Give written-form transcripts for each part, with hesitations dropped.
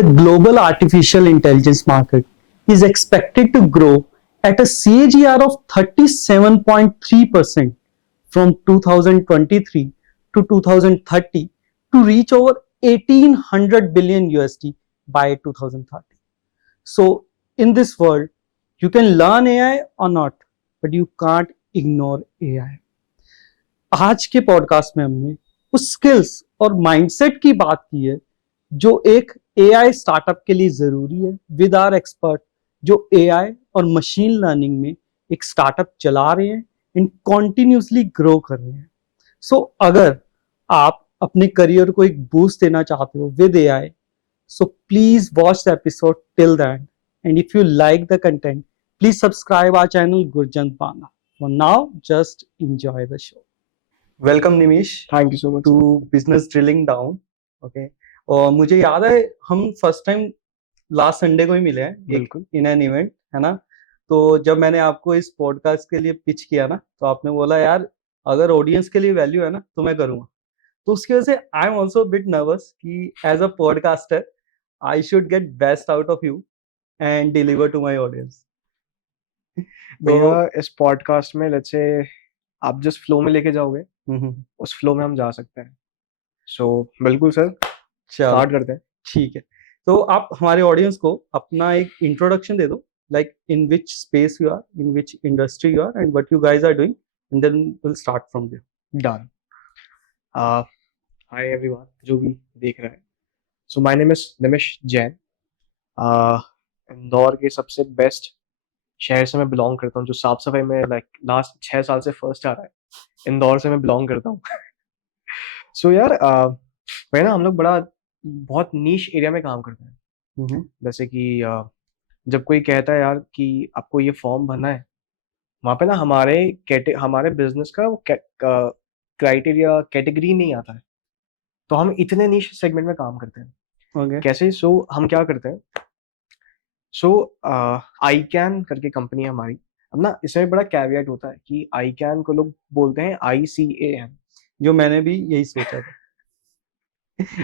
the global artificial intelligence market is expected to grow at a CAGR of 37.3% from 2023 to 2030 to reach over 1800 billion USD by 2030. So in this world, you can learn AI or not, but you can't ignore AI. आज के podcast में हमने उस skills और mindset की बात की है जो एक एआई स्टार्टअप के लिए जरूरी है, विद आवर एक्सपर्ट जो एआई और मशीन लर्निंग में एक स्टार्टअप चला रहे हैं एंड कॉन्टिन्यूसली ग्रो कर रहे हैं. सो अगर आप अपने करियर को एक बूस्ट देना चाहते हो with AI, so please watch the episode till the end, and if you like the content, please subscribe our channel Gurjant Bana. For now, just enjoy the show. Welcome Nimish. Thank you so much to Business Drilling Down. Okay. और मुझे याद है हम first time last Sunday को ही मिले हैं एक in an event, है ना. तो जब मैंने आपको इस पॉडकास्ट के लिए पिच किया ना, तो आपने बोला यार अगर ऑडियंस के लिए वैल्यू है ना तो मैं करूँगा. तो उसकी वजह से I am also bit nervous कि as a podcaster I should get best out of you and deliver to my audience. भैया इस पॉडकास्ट में लेट्स से आप जिस फ्लो में लेके जाओगे उस फ्लो में हम जा सकते हैं. सो बिल्कुल सर, स्टार्ट करते हैं. ठीक है, तो आप हमारे ऑडियंस को अपना एक इंट्रोडक्शन दे दो, like in which space you are, in which industry you are and what you guys are doing, and then will start from there. Done. Hi everyone जो भी देख रहा है. So my name is Nimish Jain. Indore के सबसे best शहर से मैं बिलोंग करता हूँ जो साफ सफाई में लाइक लास्ट 6 साल से फर्स्ट आ रहा है. इंदौर से मैं बिलोंग करता हूँ. सो यार भाई ना हम लोग बहुत नीश एरिया में काम करते हैं. जैसे कि जब कोई कहता है यार कि आपको ये फॉर्म भरना है, वहाँ पे ना हमारे बिजनेस का वो क्राइटेरिया कैटेगरी नहीं आता है, तो हम इतने नीश सेगमेंट में काम करते हैं. Okay. कैसे? सो हम क्या करते हैं, आई कैन करके कंपनी है हमारी. अब ना इसमें बड़ा कैवियट होता है कि आई कैन को लोग बोलते हैं ICAN, जो मैंने भी यही सोचा था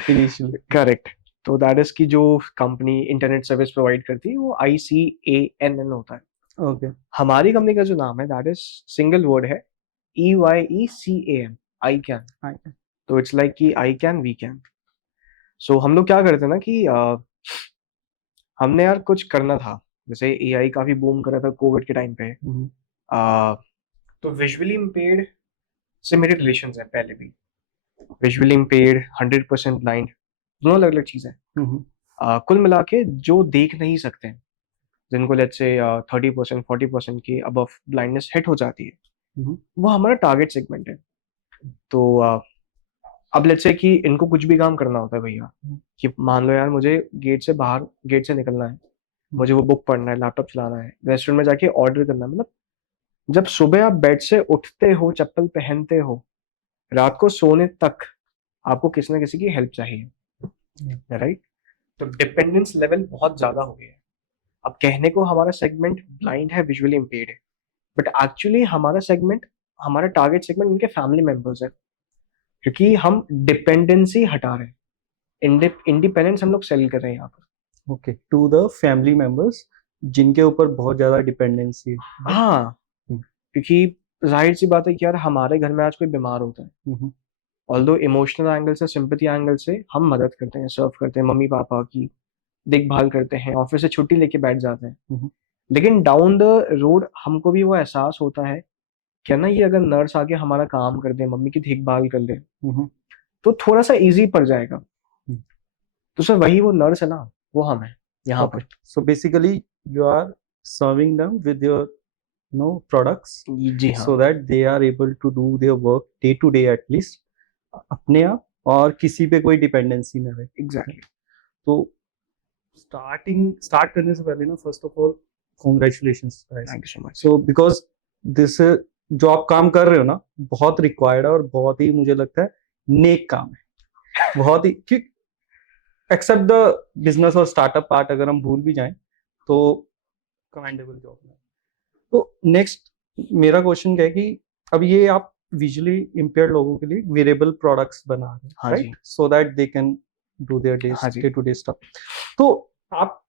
इनिशियली. करेक्ट. तो दैट इज की जो कंपनी इंटरनेट सर्विस प्रोवाइड करती है वो ICANN होता है. ओके. हमारी कंपनी का जो नाम है दैट इज सिंगल वर्ड है EYECAN, आई कैन. तो इट्स लाइक कि आई कैन वी कैन. सो हम लोग क्या करते हैं ना कि हमने यार कुछ करना था. जैसे AI काफी बूम कर रहा था कोविड के टाइम पे. तो विजुअली इम्पेयर्ड से मेरे रिलेशन है पहले भी. विजुअली इम्पेयर्ड, 100% ब्लाइंड, दोनों अलग अलग चीजें. कुल मिला के जो देख नहीं सकते हैं, जिनको लेट्स से 30% 40% की अबव ब्लाइंडनेस हिट हो जाती है, वो हमारा टारगेट सेगमेंट है. तो अब लेट्स से कि इनको कुछ भी काम करना होता है भैया, कि मान लो यार मुझे गेट से निकलना है, मुझे वो बुक पढ़ना है, लैपटॉप चलाना है, रेस्टोरेंट में जाके ऑर्डर करना है. मतलब जब सुबह आप बेड से उठते हो, चप्पल पहनते हो, रात को सोने तक आपको किसी ना किसी की हेल्प चाहिए, राइट? तो डिपेंडेंस लेवल बहुत ज्यादा हो गया है. अब कहने को हमारा सेगमेंट ब्लाइंड है, विजुअली इम्पेयर्ड है, बट एक्चुअली हमारा टारगेट सेगमेंट उनके फैमिली मेंबर्स है, क्योंकि हम डिपेंडेंसी हटा रहे हैं, इंडिपेंडेंस हम लोग सेल कर रहे हैं यहाँ पर. Okay, to the family members जिनके ऊपर बहुत ज्यादा डिपेंडेंसी है. हाँ, क्योंकि जाहिर सी बात है कि यार हमारे घर में आज कोई बीमार होता है, ऑल्दो इमोशनल एंगल से, सिंपैथी एंगल से हम मदद करते हैं, सर्व करते हैं, मम्मी पापा की देखभाल करते हैं, ऑफिस से छुट्टी लेके बैठ जाते हैं. लेकिन डाउन द रोड हमको भी वो एहसास होता है क्या ना, ये अगर नर्स आके हमारा काम कर दे, मम्मी की देखभाल कर दे, तो थोड़ा सा इजी पड़ जाएगा. तो सर वही वो नर्स है ना, वो हम है यहाँ पर. So basically you are serving them with your products, जी हाँ, so that they are able to do their work day to day at least अपने आप, और किसी पे कोई डिपेंडेंसी ना रहे. एग्जैक्टली. तो स्टार्ट करने से पहले ना, first of all congratulations. Thank you so much. So because this जो आप काम कर रहे हो ना, बहुत रिक्वायर्ड है और बहुत ही मुझे लगता है नेक काम है. बहुत ही एक्सेप्ट द बिजनेस और स्टार्टअप पार्ट अगर हम भूल भी जाएं तो कमेंडेबल जॉब है. तो नेक्स्ट मेरा क्वेश्चन क्या है कि अब ये आप विजुअली इम्पेयर्ड लोगों के लिए वेरेबल प्रोडक्ट्स बना रहे हैं, right? So that they can do their day हाँ जी। To day stuff. तो आप,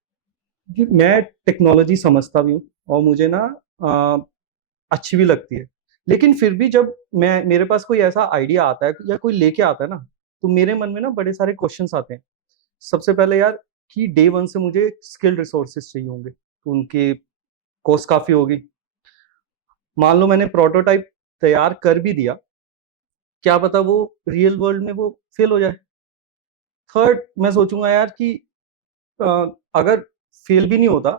मैं टेक्नोलॉजी समझता भी हूँ और मुझे ना अच्छी भी लगती है, लेकिन फिर भी जब मैं, मेरे पास कोई ऐसा आइडिया आता है या कोई लेके आता है ना, तो मेरे मन में ना बड़े सारे क्वेश्चंस आते हैं। सबसे पहले यार, कि डे वन से मुझे स्किल्ड रिसोर्सेज चाहिए होंगे, तो उनकी कॉस्ट काफी होगी। मान लो मैंने प्रोटोटाइप तैयार कर भी दिया, क्या पता वो रियल वर्ल्ड में वो फेल हो जाए। थर्ड, मैं सोचूंगा यार कि अ, अगर फेल भी नहीं होता,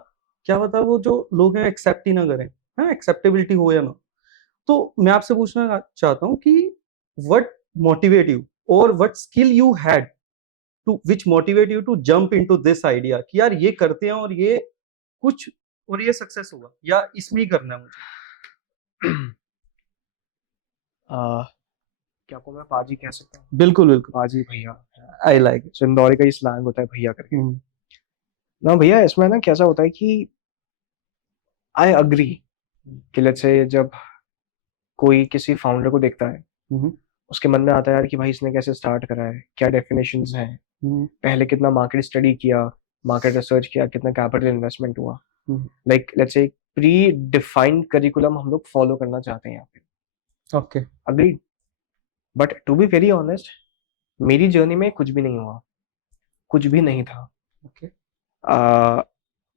क्या पता वो जो लोग हैं एक्सेप्ट ही ना करें, है एक्सेप्टेबिलिटी हो या ना। तो मैं आपसे पूछना चाहता हूँ कि व्हाट मोटिवेट यू, और what skill you had to which motivate you to jump into this idea, कि यार ये करते हैं और ये कुछ, और ये सक्सेस होगा, या इसमें ही करना है मुझे। आ, क्या को मैं पाजी कह सकता हूँ? बिल्कुल बिल्कुल, पाजी भैया, आई लाइक इट। इंदौरी का ही स्लैंग होता है भैया करके। ना भैया, इसमें ना कैसा होता है कि आई अग्री कि लेट्स से जब कोई किसी फाउंडर को देखता है, उसके मन में आता है यार कि भाई इसने कैसे स्टार्ट करा है, क्या डेफिनेशंस हैं, पहले कितना मार्केट स्टडी किया, मार्केट रिसर्च किया, कितना कैपिटल इन्वेस्टमेंट हुआ। Like let's say predefined curriculum हम लोग फॉलो करना चाहते हैं यहाँ पे। Okay. Agree, but to be very honest, मेरी जर्नी में कुछ भी नहीं हुआ, कुछ भी नहीं था। ओके। आ,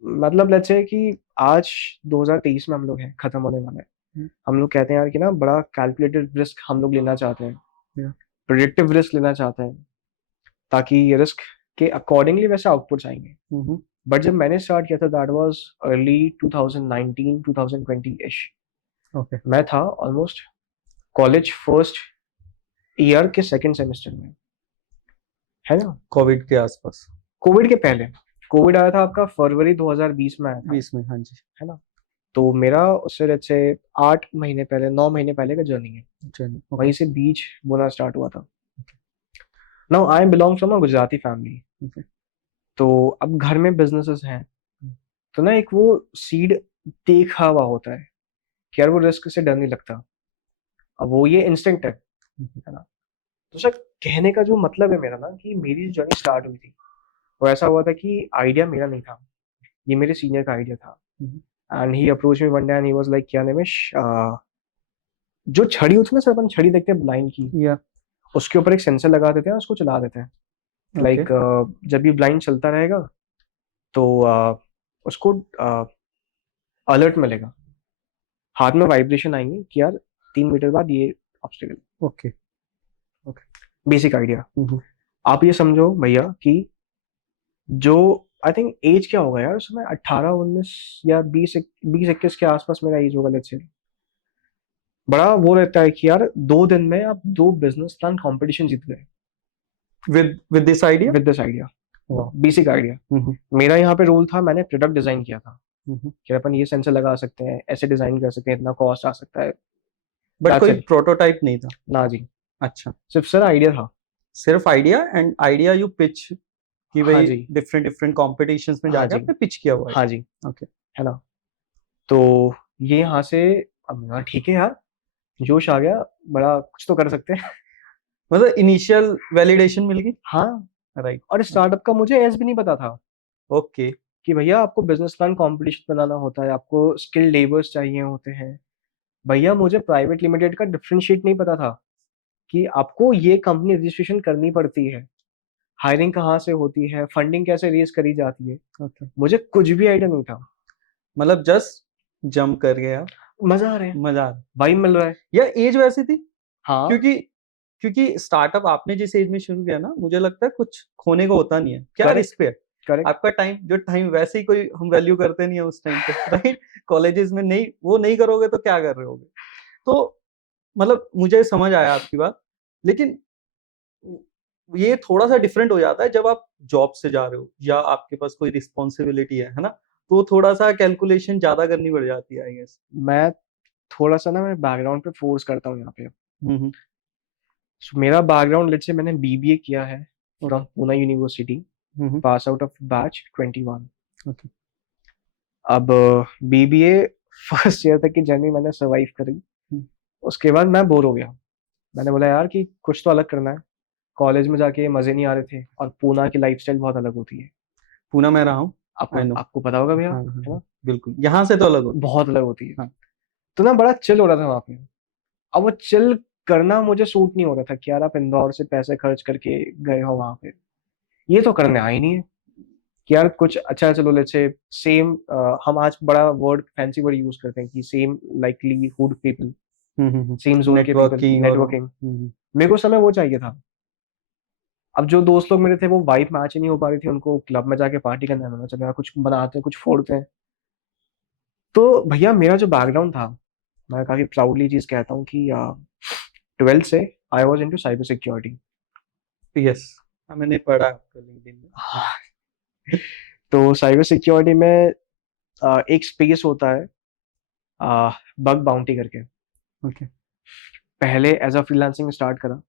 मतलब लेट्स से कि आज 2023 में हम लोग हैं, खत्म होने वाला है। हम लोग कहते हैं यार कि ना बड़ा कैलकुलेटेड रिस्क हम लोग लेना चाहते हैं, प्रिडिक्टिव रिस्क लेना चाहते हैं, ताकि ये रिस्क के अकॉर्डिंगली वैसे आउटपुट्स आएंगे। बट जब मैंने स्टार्ट किया था, दैट वाज अर्ली 2019 2020 इश। ओके। मैं था ऑलमोस्ट कॉलेज फर्स्ट ईयर के सेकंड सेमेस्टर में, है ना, कोविड के आसपास, कोविड के पहले। कोविड आया था आपका फरवरी 2020 में आया था, 20 में, हाँ जी। है ना। तो मेरा उससे लेट्स से 8 महीने पहले, 9 महीने पहले का जर्नी है। चलिए, वहीं से बीज बोना स्टार्ट हुआ था। Now I belong from a Gujarati family, okay. तो अब घर में बिजनेसेस हैं, तो ना एक वो सीड देखा हुआ होता है कि यार वो रिस्क से डर नहीं लगता। अब वो ये इंस्टिंक्ट है ना। तो सर, कहने का जो मतलब है मेरा ना, कि मेरी जो जर्नी स्टार्ट हुई थी, वो ऐसा हुआ था कि आइडिया मेरा नहीं था, ये मेरे सीनियर का आइडिया था। And he approach me one day and he was like, क्या निमिष, जो छड़ी होती है ना सर, अपन छड़ी देखते हैं ब्लाइंड की, या उसके ऊपर एक सेंसर लगा देते हैं, उसको चला देते हैं। लाइक जब भी ब्लाइंड चलता रहेगा तो उसको अलर्ट मिलेगा, हाथ में वाइब्रेशन आएंगे कि यार 3 मीटर बाद ये obstacle. Okay. Okay, basic idea. आप ये समझो भैया कि जो आई थिंक एज क्या होगा यार उसमें, 18 19 या 20 21 के आसपास मेरा एज होगा लेट्स से। बड़ा वो रहता है कि यार 2 दिन में आप 2 बिजनेस प्लान कंपटीशन जीत गए with this idea, with this idea, basic idea. मेरा यहाँ पे रोल था, मैंने प्रोडक्ट डिजाइन किया था कि अपन ये सेंसर लगा सकते हैं, ऐसे डिजाइन कर सकते हैं, इतना कॉस्ट आ सकता है। बट That's कोई it. प्रोटोटाइप नहीं था? ना जी, अच्छा, सिर्फ सर आइडिया था। सिर्फ idea, and idea you pitch, कि हाँ भाई जी, डिफरेंट डिफरेंट कॉम्पिटिशंस में हाँ जाके जी, आपने पिच किया हुआ है। हाँ जी, ओके। है ना। तो ये यहाँ से, अब यार ठीक है यार, जोश आ गया, बड़ा कुछ तो कर सकते हैं। मतलब इनिशियल वैलिडेशन मिल गई। हाँ, राइट। और स्टार्टअप का मुझे एज भी नहीं पता था ओके। कि भैया आपको बिजनेस प्लान कंपटीशन बनाना होता है, आपको स्किल लेबर्स चाहिए होते हैं। भैया मुझे प्राइवेट लिमिटेड का डिफरेंशिएट नहीं पता था कि आपको ये कंपनी रजिस्ट्रेशन करनी पड़ती है, हायरिंग कहाँ से होती है, फंडिंग कैसे रेज करी जाती है। ओके, मुझे कुछ भी आइडिया नहीं था। मतलब जस्ट जंप कर गया, मजा आ रहा है, मजा आ रहा है। वाइब मिल रहा है। या एज वैसी थी, हाँ, क्योंकि क्योंकि स्टार्टअप आपने जिस एज में शुरू किया ना, मुझे लगता है कुछ खोने को होता नहीं है, क्या करेक्ट, रिस्क है। करेक्ट। आपका टाइम, जो टाइम वैसे ही कोई हम वैल्यू करते नहीं है उस टाइम पे, राइट। कॉलेजेस में नहीं, वो नहीं करोगे तो क्या कर रहे होगे। तो मतलब मुझे समझ आया आपकी बात, लेकिन ये थोड़ा सा डिफरेंट हो जाता है जब आप जॉब से जा रहे हो या आपके पास कोई रिस्पॉन्सिबिलिटी है ना, तो थोड़ा सा कैलकुलेशन ज्यादा करनी पड़ जाती है, आई गेस। मैं थोड़ा सा ना, मैं बैकग्राउंड पे फोर्स करता हूँ यहाँ पे। हम्म। So, मेरा बैकग्राउंड लेट्स से, मैंने बीबीए किया है from Poona university, pass out of batch 21। Okay. अब बीबीए फर्स्ट ईयर तक की जर्नी मैंने सरवाइव करी। उसके बाद मैं बोर हो गया, मैंने बोला यार कि कुछ तो अलग करना है। कॉलेज में जाके मजे नहीं आ रहे थे, और पूना की लाइफस्टाइल बहुत अलग होती है। पूना में रहा हूँ, आपको आई नो। आपको पता होगा भैया, हाँ है हाँ ना? हाँ, बिल्कुल यहाँ से तो अलग होती बहुत अलग होती है। है। हाँ तो ना बड़ा चिल हो रहा था वहाँ पे। अब वो चिल करना मुझे सूट नहीं हो रहा था कि यार आप इंदौर से पैसे खर्च करके गए हो वहां पे, ये तो करने आए नहीं है कि यार कुछ अच्छा, चलो लेट्स से सेम, हम आज बड़ा वर्ड फैंसी वर्ड यूज करते हैं कि same likelihood people, same zone के पीपल, नेटवर्किंग और नेटवर्किंग। मेरे को समय वो चाहिए था। अब जो दोस्त लोग मेरे थे वो वाइब मैच ही नहीं हो पा रही थी, उनको क्लब में जाके पार्टी करना है, चलो यार कुछ बनाते हैं, कुछ फोड़ते हैं। तो भैया मेरा जो बैकग्राउंड था, मैं काफी प्राउडली चीज कहता हूँ कि 12th से I was into cyber security. Yes, मैंने पढ़ा आपका लिंक्डइन में। हाँ तो साइबर सिक्योरिटी में एक स्पेस होता है बग बाउंटी करके। ओके। पहले एज अ फ्रीलांसिंग स्टार्ट करा,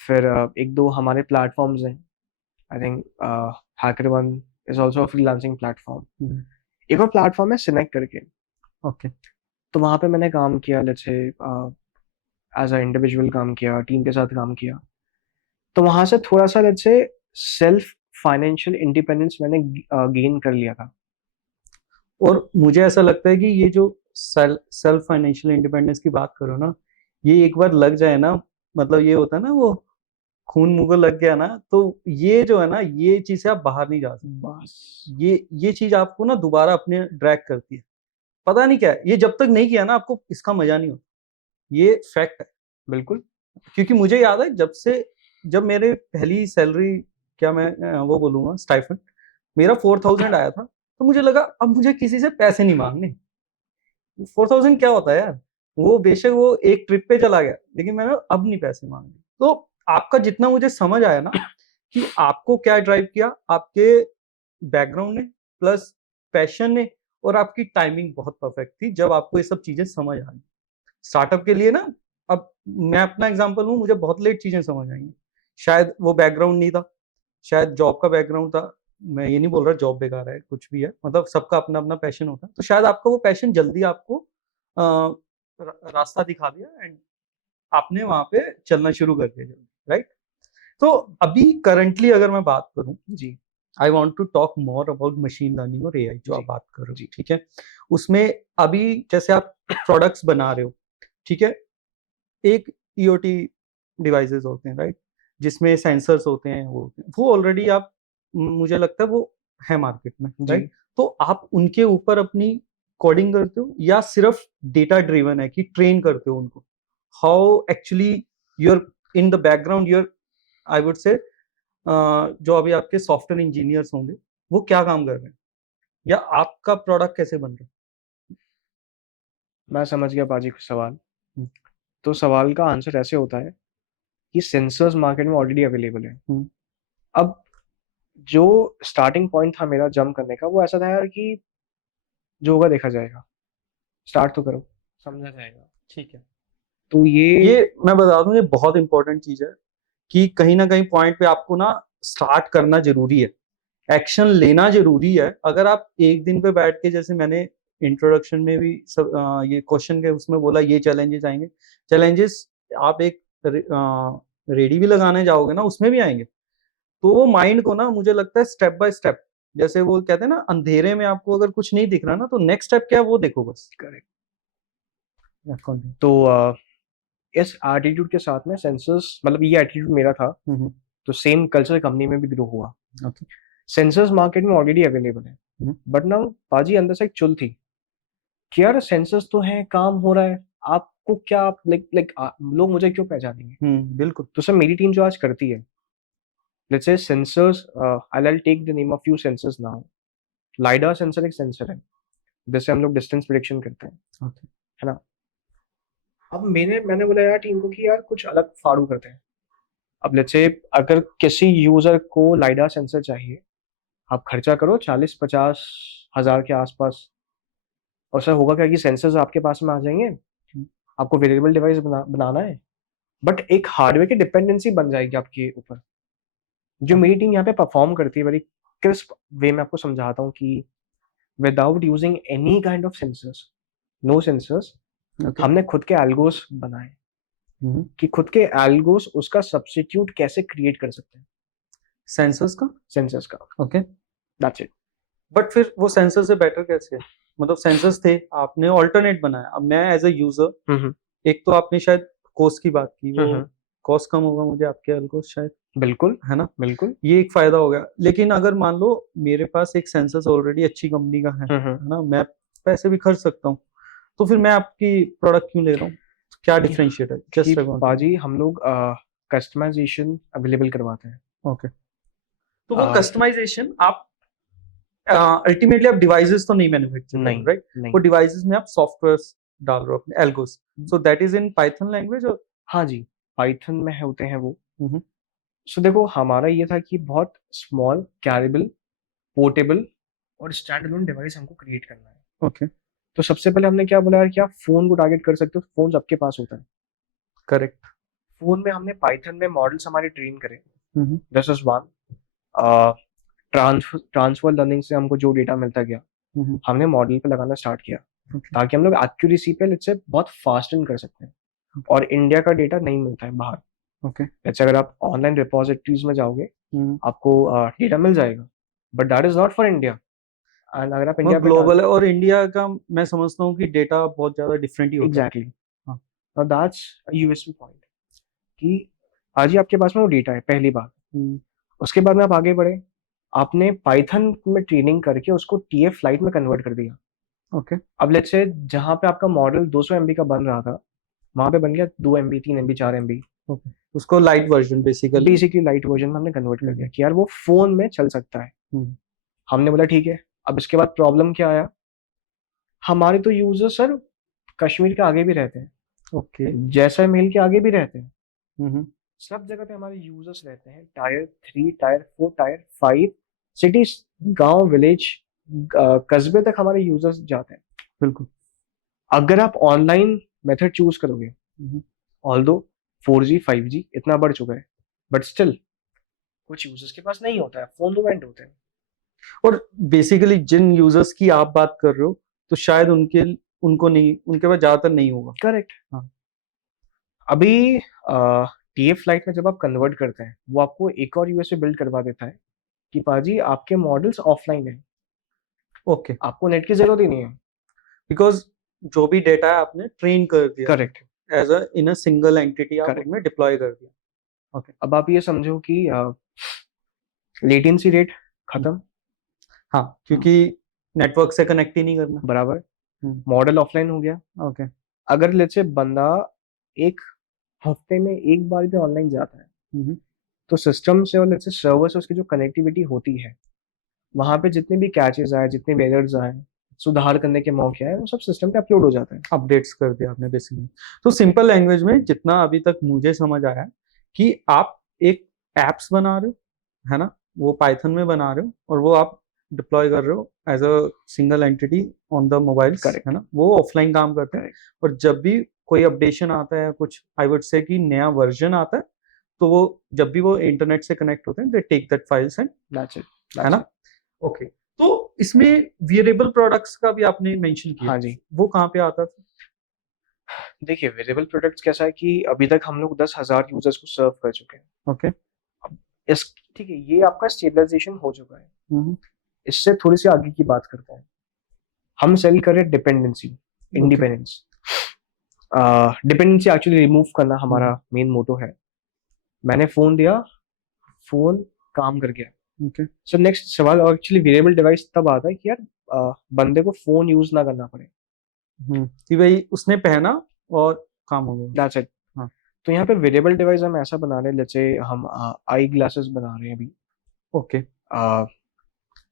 फिर एक दो हमारे प्लेटफॉर्म्स हैं, I think HackerOne is also a freelancing platform. एक और प्लेटफॉर्म है सिनेक करके। ओके। तो वहां पे मैंने काम किया, let's say as a individual काम किया, टीम के साथ काम किया। तो वहां से थोड़ा सा let's say self financial independence मैंने गेन कर लिया था। और मुझे ऐसा लगता है कि ये जो सेल्फ फाइनेंशियल इंडिपेंडेंस की बात करो ना, ये एक बार लग जाए ना, मतलब ये होता है ना, वो खून मुंह को लग गया ना, तो ये जो है ना, ये चीज से आप बाहर नहीं जा सकते। बस ये चीज आपको ना दोबारा अपने ड्रैग करती है। पता नहीं क्या है, ये जब तक नहीं किया ना आपको इसका मजा नहीं होता। ये फैक्ट है। बिल्कुल। क्योंकि मुझे याद है जब मेरे पहली सैलरी, क्या मैं वो बोलूंगा, स्टाइफंड मेरा 4000 आया था, तो मुझे लगा अब मुझे किसी से पैसे नहीं मांगने। 4000 क्या होता है यार, वो बेशक वो एक ट्रिप पे चला गया, लेकिन मैंने अब नहीं पैसे मांगे। तो आपका जितना मुझे समझ आया ना कि आपको क्या ड्राइव किया, आपके बैकग्राउंड ने, प्लस पैशन ने, और आपकी टाइमिंग बहुत परफेक्ट थी जब आपको ये सब चीजें समझ आ गई। स्टार्टअप के लिए ना, अब मैं अपना एग्जांपल हूँ, मुझे बहुत लेट चीजें समझ आई हैं। शायद वो बैकग्राउंड नहीं था, शायद जॉब का बैकग्राउंड था। मैं ये नहीं बोल रहा जॉब बेकार है, कुछ भी है, मतलब सबका अपना अपना पैशन होता है। तो शायद आपका वो पैशन जल्दी आपको रास्ता दिखा दिया, एंड आपने वहां पे चलना शुरू कर दिया जल्दी, राइट। तो अभी करंटली अगर मैं बात करूं, जी I want to talk more about machine learning और एआई जो आप जी बात कर रहे हो, जी ठीक है। उसमें अभी जैसे आप प्रोडक्ट्स बना रहे हो, ठीक है, एक ईओटी डिवाइसेस होते हैं, राइट, जिसमें सेंसर्स होते हैं, वो ऑलरेडी आप, मुझे लगता है वो है मार्केट में, जी। राइट। तो आप उनके ऊपर अपनी कोडिंग करते हो, या सिर्फ डेटा ड्रिवन है कि ट्रेन करते हो उनको? How actually you're in the background, you're, I would say, जो अभी आपके सॉफ्टवेयर इंजीनियर्स होंगे, वो क्या काम कर रहे हैं, या आपका प्रोडक्ट कैसे बन रहा मैं समझ गया बाजी का सवाल। है? तो सवाल का आंसर ऐसे होता है कि सेंसर्स मार्केट में ऑलरेडी अवेलेबल है। हम्म, अब जो स्टार्टिंग पॉइंट था मेरा जंप करने का, वो ऐसा था यार कि जो होगा देखा जाएगा, स्टार्ट तो करो, समझा जाएगा। ठीक है। तो ये ये मैं बता दूं, ये बहुत इंपॉर्टेंट चीज है कि कहीं ना कहीं पॉइंट पे आपको ना स्टार्ट करना जरूरी है, एक्शन लेना जरूरी है। अगर आप एक दिन पे बैठ के, जैसे मैंने इंट्रोडक्शन में भी सब ये क्वेश्चन के उसमें बोला, ये चैलेंजेस आएंगे, चैलेंजेस आप एक रेडी भी लगाने जाओगे ना, उसमें भी आएंगे। तो वो माइंड को ना, मुझे लगता है स्टेप बाय स्टेप, जैसे वो कहते हैं ना, अंधेरे में आपको अगर कुछ नहीं दिख रहा ना, तो नेक्स्ट स्टेप क्या है वो देखो बस। करेक्ट। हम्म। तो इस एटीट्यूड के साथ में सेंसर्स, मतलब ये एटीट्यूड मेरा था, तो सेम कल्चर कंपनी में भी ग्रो हुआ। ओके। सेंसर्स मार्केट में ऑलरेडी अवेलेबल है, बट ना पाजी अंदर से एक चुल थी कि यार सेंसर्स तो है, काम हो रहा है, आपको क्या, लाइक लाइक लोग मुझे क्यों पहचानेंगे? बिल्कुल। तो सर मेरी टीम जो आज करती है, let's say sensors, I take the name of few sensors now. Lidar sensor एक सेंसर है, जैसे हम लोग डिस्टेंस प्रिडिक्शन करते हैं, ओके। है ना? अब मैंने बोला यार टीम को कि यार कुछ अलग फाड़ू करते हैं। अब लेट्स से अगर किसी यूजर को लाइडा सेंसर चाहिए, आप खर्चा करो 40-50 हज़ार के आसपास, और सर होगा क्या कि सेंसर्स आपके पास में आ जाएंगे, आपको वेरिएबल डिवाइस बनाना है, बट एक हार्डवेयर की डिपेंडेंसी बन जाएगी आपके ऊपर। जो मेरी टीम यहाँ पे परफॉर्म करती है वेरी क्रिस्प वे में, आपको समझाता हूँ कि without using any kind of sensors, no sensors, okay. हमने खुद के एल्गोस बनाए। कि खुद के एल्गोस उसका सब्स्टिट्यूट कैसे क्रिएट कर सकते हैं सेंसर्स का। सेंसर्स का। Okay, that's it. बट फिर वो सेंसर से बेटर कैसे है? मतलब सेंसर्स थे, आपने ऑल्टरनेट बनाया, अब मैं एज अ यूजर, हम्म एक तो आपने शायद कॉस्ट की बात की, वो हम्म कॉस्ट कम होगा मुझे आपके एल्गोस शायद, बिल्कुल है ना? बिल्कुल। ये एक फायदा हो गया। लेकिन अगर मान लो मेरे पास एक सेंसर ऑलरेडी अच्छी कंपनी का हम्म है ना, मैं पैसे भी खर्च सकता हूँ, तो फिर मैं आपकी प्रोडक्ट क्यों ले रहा हूँ? क्या डिफरेंशिएट है? कि जस्ट आई वांट। बाजी हम लोग कस्टमाइजेशन अवेलेबल करवाते हैं। ओके, तो वो आ, कस्टमाइजेशन आप अल्टीमेटली आप डिवाइसेस तो नहीं मैन्युफैक्चर कर रहे हो, नहीं राइट? वो नहीं। डिवाइसेस में आप सॉफ्टवेयर डाल रहे हो अपने algos, so that is in Python language और? हाँ जी, पाइथन में होते हैं वो। हम्म, सो देखो हमारा ये था कि बहुत स्मॉल कैरेबल पोर्टेबल और स्टैंड अलोन डिवाइस हमको क्रिएट करना है। ओके, तो सबसे पहले हमने क्या बोला यार कि आप फोन को टारगेट कर सकते हो, फोन सबके पास होता है। करेक्ट। फोन में हमने पाइथन में मॉडल्स हमारे ट्रेन करे। Hmm, this is one. Transfer learning से हमको जो डेटा मिलता गया हम्म, हमने मॉडल पे लगाना स्टार्ट किया, ओके, ताकि हम लोग एक्यूरेसी पे लेट्स से बहुत फास्ट इन कर सकते हैं। और इंडिया का डेटा नहीं मिलता है बाहर। ओके, लेट्स अगर आप ऑनलाइन रिपोजिटरीज में जाओगे हम्म, आपको डेटा मिल जाएगा, but that is not for India. And अगर आप वो इंडिया पे ग्लोबल है, और इंडिया का मैं समझता हूँ कि डेटा बहुत ज्यादा डिफरेंट ही होता है। एग्जैक्टली, हाँ। और दैट्स यूएसपी पॉइंट कि आज ही आपके पास में वो डेटा है, पहली बात। हम्म, उसके बाद में आप आगे बढ़े, आपने पाइथन में ट्रेनिंग करके उसको टीएफ फ्लाइट में कन्वर्ट कर दिया। ओके, अब लेट्स से जहां पे आपका मॉडल 200 एमबी का बन रहा था, वहां पे बन गया 2 एमबी, 3 एमबी, 4 एमबी। ओके, उसको light version basically. Basically light version में हमने कन्वर्ट कर दिया कि यार वो फोन में चल सकता है। हमने बोला ठीक है। अब इसके बाद प्रॉब्लम क्या आया, हमारे तो यूजर सर कश्मीर के आगे भी रहते हैं, ओके, जैसलमेर के आगे भी रहते हैं, हम्म, सब जगह पे हमारे यूजर्स रहते हैं। टायर 3, टायर 4, टायर 5 सिटीज, गांव, विलेज, कस्बे तक हमारे यूजर्स जाते हैं। बिल्कुल। अगर आप ऑनलाइन मेथड चूज करोगे, हम्म, ऑल दो 4G 5G इतना बढ़ चुका है, बट स्टिल कुछ यूजर्स के पास नहीं होता है, फोन मूवमेंट होते हैं। और बेसिकली जिन यूजर्स की आप बात कर रहे हो, तो शायद उनको नहीं, उनके पास ज्यादातर नहीं होगा। करेक्ट। हाँ। अभी टीएफ फ्लाइट में जब आप कन्वर्ट करते हैं, वो आपको एक और यूएसए बिल्ड करवा देता है कि पाजी आपके मॉडल्स ऑफलाइन है, ओके, आपको नेट की जरूरत ही नहीं है। बिकॉज जो भी डेटा है आपने ट्रेन कर दिया correct as a in a single entity, आप करेक्ट। उनमें डिप्लॉय कर दिया। ओके। अब आप ये समझो कि लेटेंसी रेट खत्म। हाँ, क्योंकि नेटवर्क से कनेक्ट ही नहीं करना। बराबर। मॉडल ऑफलाइन हो गया। ओके। अगर लेट्स से बंदा एक हफ्ते में एक बार भी ऑनलाइन जाता है, तो सिस्टम से और लेट्स से सर्वर से उसकी जो कनेक्टिविटी होती है, वहां पे जितने भी कैचेस आए, जितने भी एरर्स आए, सुधार करने के मौके आए, वो सब सिस्टम पे अपलोड हो जाता है। अपडेट्स कर दिया आपने बेसिकली। तो सिंपल लैंग्वेज में जितना अभी तक मुझे समझ आया है कि आप एक एप्स बना रहे हो, है ना, वो पाइथन में बना रहे हो, और वो आप डिप्लॉय कर रहे हो as a single entity on the mobiles, है करेक्ट ना, वो ऑफलाइन काम करते हैं। करेक्ट। और जब भी कोई अपडेशन आता है, कुछ आई वुड से कि नया वर्जन आता है, तो वो जब भी वो इंटरनेट से कनेक्ट होते हैं, they take that files and, that's it है दैट्स ना? इट। ओके। तो इसमें वियरेबल प्रोडक्ट्स का भी आपने मेंशन किया, हाँ जी। वो कहाँ पे आता है? देखिए वेरिएबल प्रोडक्ट्स कैसा है कि अभी तक हम लोग 10,000 यूजर्स को सर्व कर चुके हैं। ओके। अब इस ठीक है, ये आपका स्टेबलाइजेशन हो चुका है। हम्म, इससे थोड़ी सी आगे की बात करते हैं। हम सेल कर रहे dependency, okay, independence. Dependency actually remove करना हमारा मेन मोटो है। मैंने फोन दिया, फोन काम कर गया। ओके, सो नेक्स्ट सवाल, और एक्चुअली वेरिएबल डिवाइस तब आता है कि यार बंदे को फोन यूज ना करना पड़े। कि भाई उसने पहना और काम हो गया। That's it. हाँ। तो यहाँ पे वेरिएबल डिवाइस हम ऐसा बना रहे हैं, जैसे हम आई ग्लासेस बना रहे हैं अभी। ओके,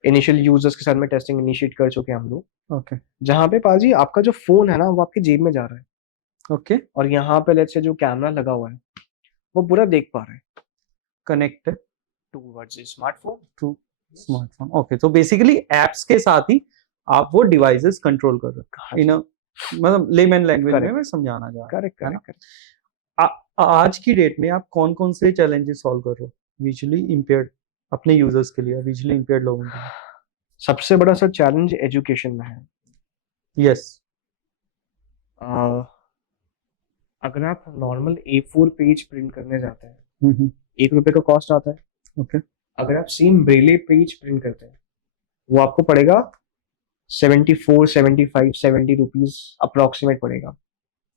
इनिशियल यूजर्स के साथ में टेस्टिंग इनिशिएट कर चुके हैं हम लोग, ओके, जहाँ पे पाजी आपका जो फोन है ना वो आपकी जेब में जा रहा है, ओके, और यहाँ पे लेट्स से जो कैमरा लगा हुआ है वो पूरा देख पा रहा है connect towards smartphone. To smartphone. Okay, तो बेसिकली एप्स के साथ ही आप वो डिवाइसेस कंट्रोल कर रहे हाँ हो, इन जी। मतलब लेमैन लैंग्वेज में करेक्ट मैं समझाना चाह रहा हूँ, करेक्ट है ना? Correct correct. आज की डेट में आप कौन कौन से चैलेंजेस सॉल्व कर रहे हो विजुअली इम्पेयर्ड, अपने यूजर्स के लिए, विजुअली इम्पेयर्ड लोगों के सबसे बड़ा सर चैलेंज एजुकेशन में है। लिए? यस। अगर आप नॉर्मल A4 पेज प्रिंट करने जाते हैं, हम्म, 1 रुपए का कॉस्ट आता है। ओके, अगर आप सेम ब्रेले पेज प्रिंट करते हैं, वो आपको पड़ेगा 74, 75, 70 रुपीज अप्रोक्सीमेट पड़ेगा।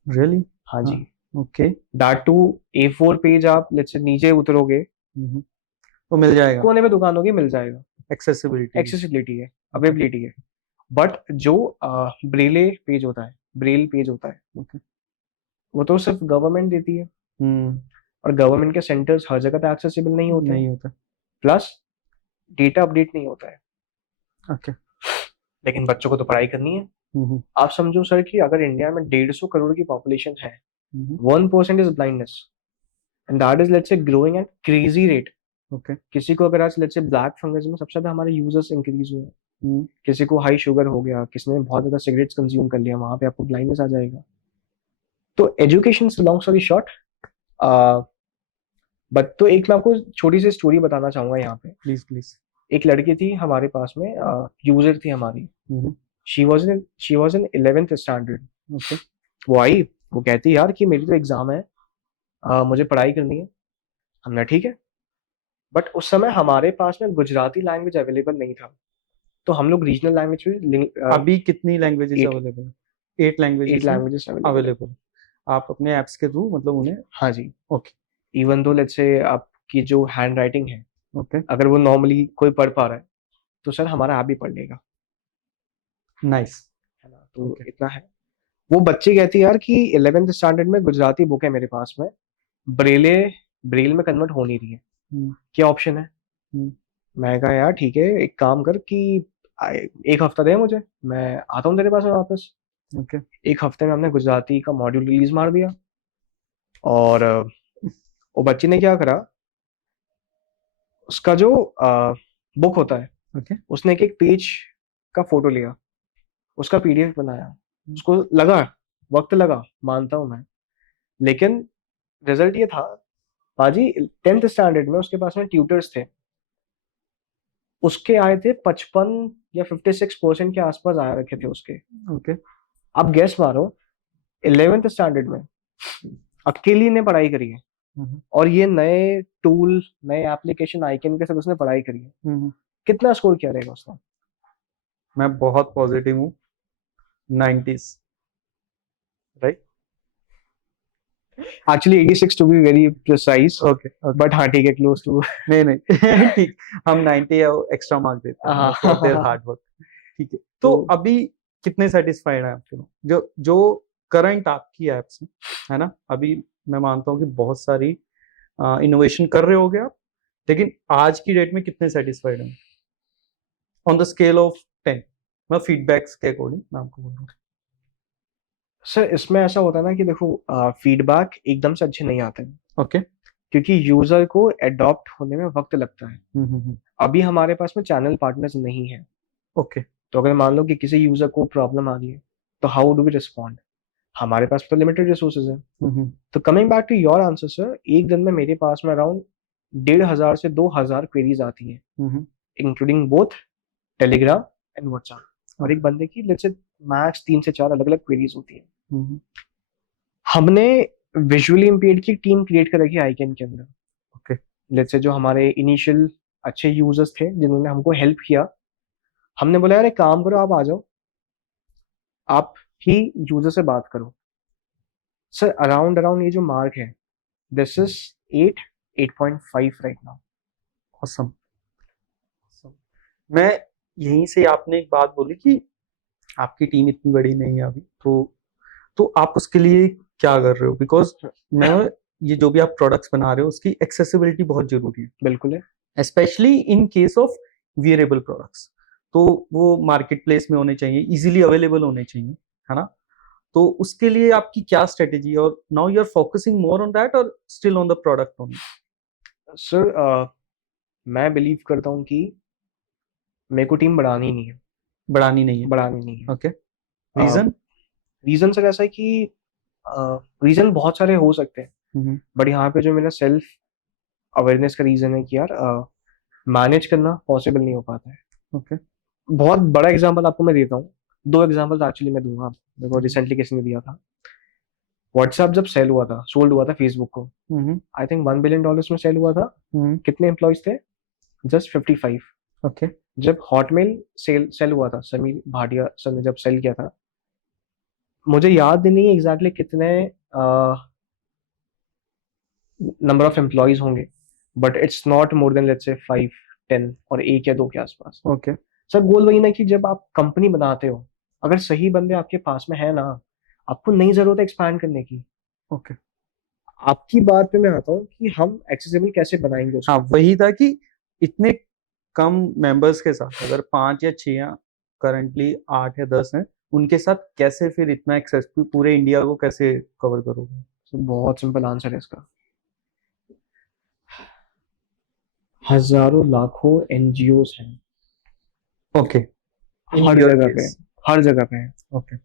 रियली? हाँ हाँ, जी। Okay, that to A4 page आप लेट्स से नीचे उतरोगे, वो मिल जाएगा, कोने में दुकान होगी, मिल जाएगा। एक्सेसिबिलिटी। एक्सेसिबिलिटी है, अवेलेबिलिटी है। बट जो ब्रेले पेज होता है, ब्रेल पेज होता है, ओके, वो तो सिर्फ गवर्नमेंट देती है, हम्म, और गवर्नमेंट के सेंटर्स हर जगह पे एक्सेसिबल नहीं होते। नहीं होता, प्लस डेटा अपडेट नहीं होता है। ओके, लेकिन बच्चों को तो पढ़ाई करनी है। आप समझो सर कि अगर इंडिया में 150 करोड़ की पॉपुलेशन है, 1% is blindness, and that is let's say growing at crazy rate. Okay, किसी को अगर आज लेट्स से ब्लैक फंगस में सबसे ज्यादा हमारे यूजर्स इंक्रीज हुए हैं, किसी को हाई शुगर हो गया, किसी ने बहुत ज्यादा सिगरेट्स कंज्यूम कर लिया, वहां पे आपको ब्लाइंडनेस आ जाएगा। तो education, long story short, but तो एक मैं आपको छोटी सी स्टोरी बताना चाहूंगा यहाँ पे। Please please. एक लड़की थी हमारे पास में, यूजर थी हमारी। She was in 11th standard. Okay, वो आई, वो कहती यार कि मेरी तो एग्जाम है, मुझे पढ़ाई करनी है। हमने ठीक है, बट उस समय हमारे पास में गुजराती लैंग्वेज अवेलेबल नहीं था, तो हम लोग रीजनल लैंग्वेज में अभी कितनी लैंग्वेजेस 8 अवेलेबल है? 8 8 लैंग्वेजेस में लैंग्वेजेस अवेलेबल है। अवेलेबल। आप अपने ऐप्स के थ्रू मतलब उन्हें, हाँ जी। Okay, even though let's say आपकी जो हैंड राइटिंग है, ओके, अगर वो नॉर्मली कोई पढ़ पा रहा है, तो सर हमारा ऐप भी पढ़ लेगा, नाइस, है ना। तो ओके, इतना है। वो बच्ची कहती है यार कि 11th स्टैंडर्ड में गुजराती बुक है मेरे पास में, ब्रेले ब्रेल में कन्वर्ट हो नहीं रही है, क्या ऑप्शन है? मैं कहा यार ठीक है, एक काम कर कि एक हफ्ता दे मुझे, मैं आता हूँ तेरे पास में वापस। ओके, एक हफ्ते में हमने गुजराती का मॉड्यूल रिलीज मार दिया, और वो बच्ची ने क्या करा, उसका जो बुक होता है, ओके, उसने एक एक पेज का फोटो लिया, उसका PDF बनाया। उसको लगा, वक्त लगा, मानता हूं मैं, लेकिन रिजल्ट ये था, पाजी 10th स्टैंडर्ड में उसके पास में ट्यूटर्स थे, उसके आए थे 55 या 56% के आसपास आया रखे थे उसके। ओके, आप गैस मारो, 11th स्टैंडर्ड में अकेली ने पढ़ाई करी है, और ये नए टूल, नए एप्लीकेशन आइकन के साथ उसने पढ़ाई करी है। कितना स्कोर किया रहेगा उसने? मैं बहुत पॉजिटिव हूँ, 90s, right? Actually 86 to be very precise, okay, but हाँ ठीक है, क्लोज टू। नहीं नहीं ठीक, हम 90 या एक्स्ट्रा मार्क देते हैं फॉर देयर हार्ड वर्क, ठीक है। तो अभी कितने सेटिस्फाइड हैं आपके लोग जो जो करंट आपकी एप्स है ना? अभी मैं मानता हूँ कि बहुत सारी इनोवेशन कर रहे होगे आप, लेकिन आज की डेट में कितने सेटिस्फाइड हैं ऑन द स्केल ऑफ 10? मैं फीडबैक्स के अकॉर्डिंग मैं आपको बोल रहा हूँ। सर इसमें ऐसा होता है ना कि देखो, फीडबैक एकदम से अच्छे नहीं आते हैं, ओके, क्योंकि यूजर को एडॉप्ट होने में वक्त लगता है। अभी हमारे पास में चैनल पार्टनर्स नहीं है। ओके, तो अगर मान लो कि किसी यूजर को प्रॉब्लम आ रही है, तो हाउ डू वी रिस्पॉन्ड? हमारे पास तो लिमिटेड रिसोर्सेज है। तो coming back to your answer sir, एक दिन में मेरे पास में अराउंड 1,500 से 2,000 क्वेरीज आती हैं, including both Telegram and WhatsApp. और एक बंदे की लेट्स से मैक्स 3 से 4 अलग अलग क्वेरीज होती है। हमने विजुअली इम्पेयर्ड की टीम क्रिएट कर रखी है आईकैन के अंदर। ओके, लेट्स से जो हमारे इनिशियल अच्छे यूजर्स थे जिन्होंने हमको हेल्प किया, हमने बोला यार एक काम करो, आप आ जाओ, आप ही यूजर से बात करो। सर अराउंड अराउंड ये जो मार्क है, this is 8.5 right now. Awesome. मैं यहीं से, आपने एक बात बोली कि आपकी टीम इतनी बड़ी नहीं है अभी, तो आप उसके लिए क्या कर रहे हो? बिकॉज मैं, ये जो भी आप प्रोडक्ट्स बना रहे हो उसकी एक्सेसिबिलिटी बहुत जरूरी है, बिल्कुल है। Specially in case of wearable products. तो वो मार्केट प्लेस में होने चाहिए, इजीली अवेलेबल होने चाहिए, है ना? तो उसके लिए आपकी क्या स्ट्रेटेजी है, और now you are focusing more on that और still on the product only? Sir मैं बिलीव करता हूँ कि मेरे को टीम बढ़ानी नहीं है। बढ़ानी नहीं है? बढ़ानी नहीं है। Okay, reason? रीजन सर ऐसा है कि रीजन बहुत सारे हो सकते हैं, बट यहाँ पे जो मेरा सेल्फ अवेयरनेस का रीजन है कि यार मैनेज करना पॉसिबल नहीं हो पाता है। ओके, बहुत बड़ा एग्जांपल आपको मैं देता हूँ, 2 एग्जांपल्स एक्चुअली मैं दूंगा, मेरे को रिसेंटली किसी ने दिया था। व्हाट्सएप जब सेल हुआ था, सोल्ड हुआ था फेसबुक को, आई थिंक $1 बिलियन में सेल हुआ था। कितने एम्प्लॉयज थे? जस्ट 55। ओके जब हॉटमेल सेल हुआ था, समीर भाटिया सर ने जब सेल किया था, मुझे याद नहीं एग्जैक्टली कितने नंबर ऑफ एम्प्लॉयज होंगे, but it's not more than let's say 5-10 और 1 या 2 के आसपास। ओके सर गोल वही ना कि जब आप कंपनी बनाते हो, अगर सही बंदे आपके पास में है ना, आपको नहीं जरूरत है एक्सपैंड करने की। ओके आपकी बात पे मैं आता हूँ कि हम एक्सेसिबल कैसे बनाएंगे उसको। हाँ, वही था कि इतने कम मेंबर्स के साथ अगर 5 या 6 या करंटली 8 या 10 हैं, उनके साथ कैसे फिर इतना एक्सेस पूरे इंडिया को कैसे कवर करोगे? तो बहुत सिंपल आंसर है इसका। हजारों लाखों एनजीओस हैं ओके हर जगह पे, हर जगह पे है। ओके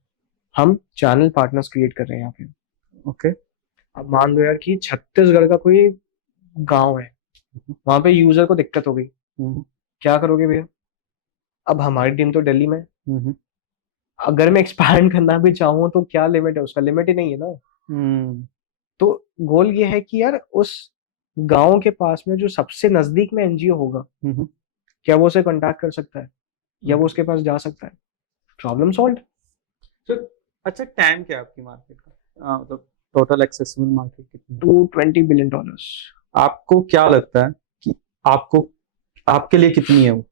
हम चैनल पार्टनर्स क्रिएट कर रहे हैं यहाँ पे। ओके अब मान लो यार कि छत्तीसगढ़ का कोई गांव है, वहां पे यूजर को दिक्कत हो गई, क्या करोगे भैया? अब हमारी टीम तो दिल्ली में है। अगर मैं एक्सपैंड करना भी चाहूँ तो क्या लिमिट है उसका? लिमिट ही नहीं है ना। तो गोल ये है कि यार उस गांव के पास में जो सबसे नजदीक में एनजीओ होगा, क्या वो उसे कांटेक्ट कर सकता है या वो उसके पास जा सकता है? Problem solve. तो अच्छा, टाइम क्या है आपकी मार्केट का? मतलब टोटल एक्सेसिबल मार्केट कितनी है? $220 बिलियन। आपको क्या लगता है कि आपको आपके लिए कितनी है वो?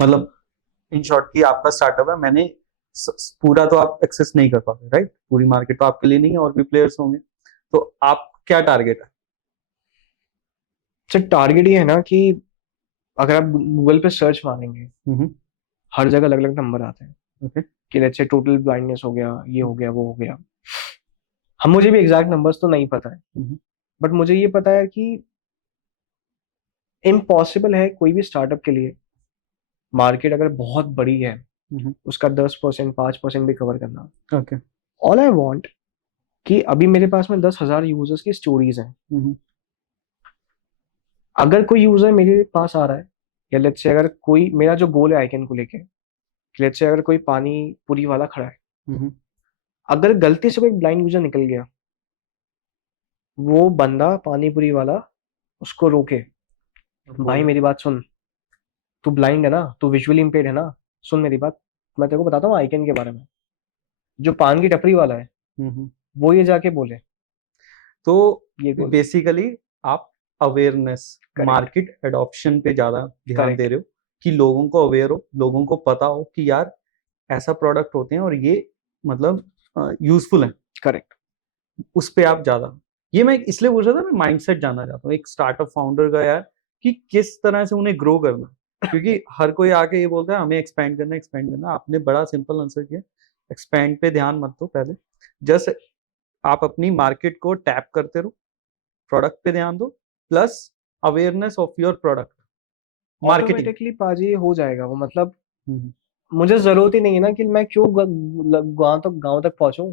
मतलब इन शॉर्ट की आपका स्टार्टअप है, मैंने पूरा तो आप एक्सेस नहीं कर पाते, राइट? पूरी मार्केट तो आपके लिए नहीं है, और भी प्लेयर्स होंगे, तो आप क्या टारगेट है? सर टारगेट ये है ना कि अगर आप गूगल पे सर्च मारेंगे, हर जगह अलग अलग नंबर आते हैं। ओके कि लेट्स से टोटल ब्लाइंडनेस हो गया, ये हो गया, वो हो गया। हम मुझे भी एग्जैक्ट नंबर्स तो नहीं पता है, बट मुझे ये पता है कि इम्पॉसिबल है कोई भी स्टार्टअप के लिए, मार्केट अगर बहुत बड़ी है, उसका 10%, 5% भी कवर करना। ओके ऑल आई वॉन्ट कि अभी मेरे पास में 10,000 यूजर्स की स्टोरीज हैं। अगर कोई यूजर मेरे पास आ रहा है, या लेट्स से अगर कोई, मेरा जो गोल है आइकन को लेके, लेट्स से अगर कोई पानी पूरी वाला खड़ा है, अगर गलती से कोई ब्लाइंड यूजर निकल गया, वो बंदा पानी पूरी वाला उसको रोके, भाई मेरी बात सुन, तू ब्लाइंड है ना, तू विजुअली इम्पेयर्ड है ना, सुन मेरी बात, मैं तेरे को बताता हूँ आइकन के बारे में। जो पान की टपरी वाला है, वो ये जाके बोले। तो ये गोल। बेसिकली आप अवेयरनेस, करेक्ट मार्केट एडॉप्शन पे ज्यादा ध्यान करेक्ट दे रहे हो, कि लोगों को अवेयर हो, लोगों को पता हो कि यार ऐसा प्रोडक्ट होते हैं और ये मतलब यूजफुल है, करेक्ट। उस पे आप ज्यादा। ये मैं इसलिए पूछ रहा था, मैं माइंडसेट जानना चाहता हूँ एक स्टार्टअप फाउंडर का यार, कि किस तरह से उन्हें ग्रो करना, क्योंकि हर कोई आके ये बोलता है हमें एक्सपैंड करना, एक्सपैंड करना। आपने बड़ा सिंपल आंसर किया, एक्सपैंड पे ध्यान मत दो पहले, जस्ट आप अपनी मार्केट को टैप करते रहो, प्रोडक्ट पे ध्यान दो, plus awareness of your product, marketing. Automatically पाजी हो जाएगा वो, मतलब मुझे जरूरत ही नहीं है ना कि मैं क्यों गांव तक पहुंचूं।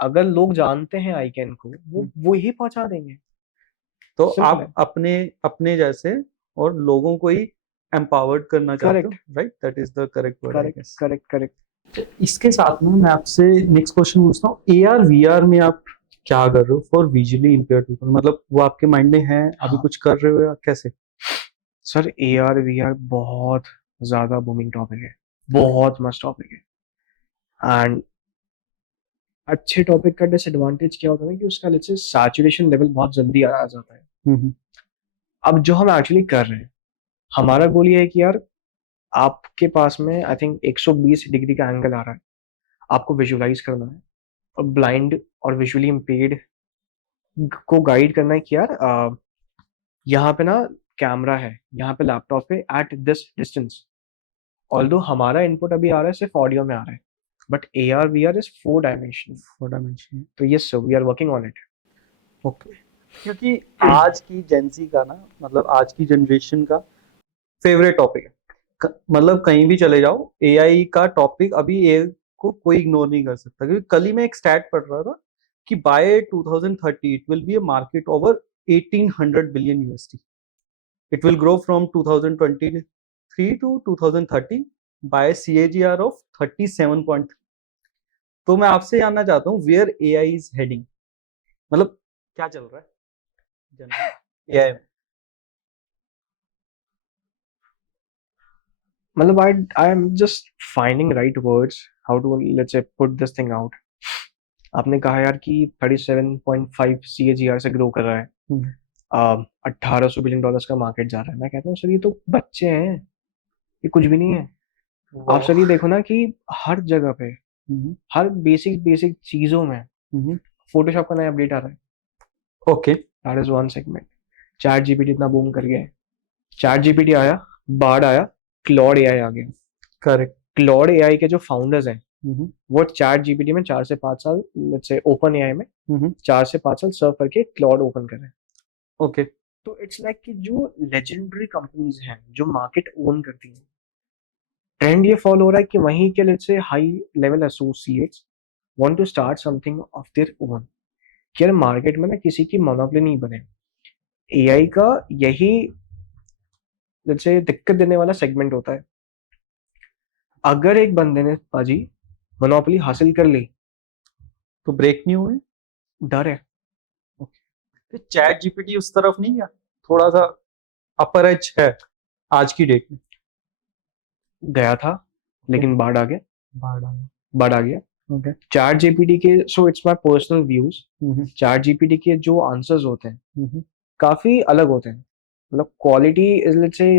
अगर लोग जानते हैं आइकन को, वो ही पहुंचा देंगे। तो सिंपल आप है। अपने अपने जैसे और लोगों को ही एम्पावर्ड करना चाहते हो, correct right? That is the correct word, I correct guess. Correct correct. इसके साथ में मैं आपसे नेक्स्ट क्वेश्चन पूछता हूँ, एआर वीआर में आप क्या कर रहे हो फॉर विजुअली इम्पेयर्ड पीपल? मतलब वो आपके माइंड में है, अभी हाँ कुछ कर रहे हो या कैसे? सर, AR VR बहुत ज्यादा बूमिंग टॉपिक है, बहुत मस्त टॉपिक है। एंड अच्छे टॉपिक का डिसएडवांटेज क्या होता है ना कि उसका लेट्स से सैचुरेशन लेवल बहुत जल्दी आ जाता है। अब जो हम एक्चुअली कर रहे हैं, हमारा गोल ये है कि यार आपके पास में आई थिंक 120 डिग्री का एंगल आ रहा है, आपको विजुअलाइज करना है, और ब्लाइंड और विजुअली इम्पेयर्ड को गाइड करना है कि यार यहाँ पे ना कैमरा है, यहाँ पे लैपटॉप पे एट दिस डिस्टेंस। ऑल्दो हमारा इनपुट अभी आ रहा है सिर्फ ऑडियो में आ रहा है, but AR VR is 4 dimensional. 4 dimension. तो yes sir, we are working on it. Okay, क्योंकि आज की जेंजी का ना, मतलब आज की जनरेशन का फेवरेट टॉपिक है, मतलब कहीं भी चले जाओ एआई का टॉपिक, अभी ए को कोई इग्नोर नहीं कर सकता, क्योंकि कल ही मैं एक स्टैट पढ़ रहा था कि by 2030 it will be a market over 1800 billion USD. It will grow from 2023 to 2030 by CAGR of 37.3. तो मैं आपसे जानना चाहता हूँ वेयर एआई इज हेडिंग, मतलब क्या चल रहा है एआई में? मतलब I am just finding right words how to let's say put this thing out. आपने कहा यार कि 37.5 CAGR से ग्रो कर रहा है, हम्म, 1800 बिलियन डॉलर्स का मार्केट जा रहा है। मैं कहता हूँ सर ये तो बच्चे हैं, ये कुछ भी नहीं है। आप वाह। सर ये देखो ना कि हर जगह पे, हम्म, हर बेसिक बेसिक चीजों में हम्म, फोटोशॉप का नया अपडेट आ रहा है। Okay. That is one segment. Chat GPT इतना बूम कर गया है। चैट जीपीटी आया, बाढ़ आया, क्लॉड एआई आ गया। करेक्ट। क्लॉड एआई के जो फाउंडर्स हैं हम्म, वो चैट जीपीटी में 4 से 5 साल, लेट्स से ओपन एआई में हम्म, 4 से 5 साल सर्व करके क्लॉड ओपन कर रहे हैं। ओके। तो इट्स लाइक कि जो लेजेंडरी कंपनीज हैं जो मार्केट ओन करती हैं, ट्रेंड ये फॉलो हो रहा है कि वहीं के let's say high level associates want to start something of their own, कि यार मार्केट में ना किसी की मोनोपोली नहीं बने। एआई का यही लेट्स से दिक्कत देने वाला सेगमेंट होता है। अगर एक बंदे ने पाजी मोनोपोली हासिल कर ली, तो ब्रेक नहीं हुए? डर है। तो चैट जीपीटी उस तरफ नहीं गया, थोड़ा सा अपर एज है आज की डेट में? गया था लेकिन बाढ़ आ गया। बाढ़ आ गया। बाढ़ आ गया। ओके। चैट जीपीटी के, so it's my personal views, hmm, chat GPT के जो आंसर्स होते हैं हम्म, काफी अलग होते हैं। मतलब quality is let's say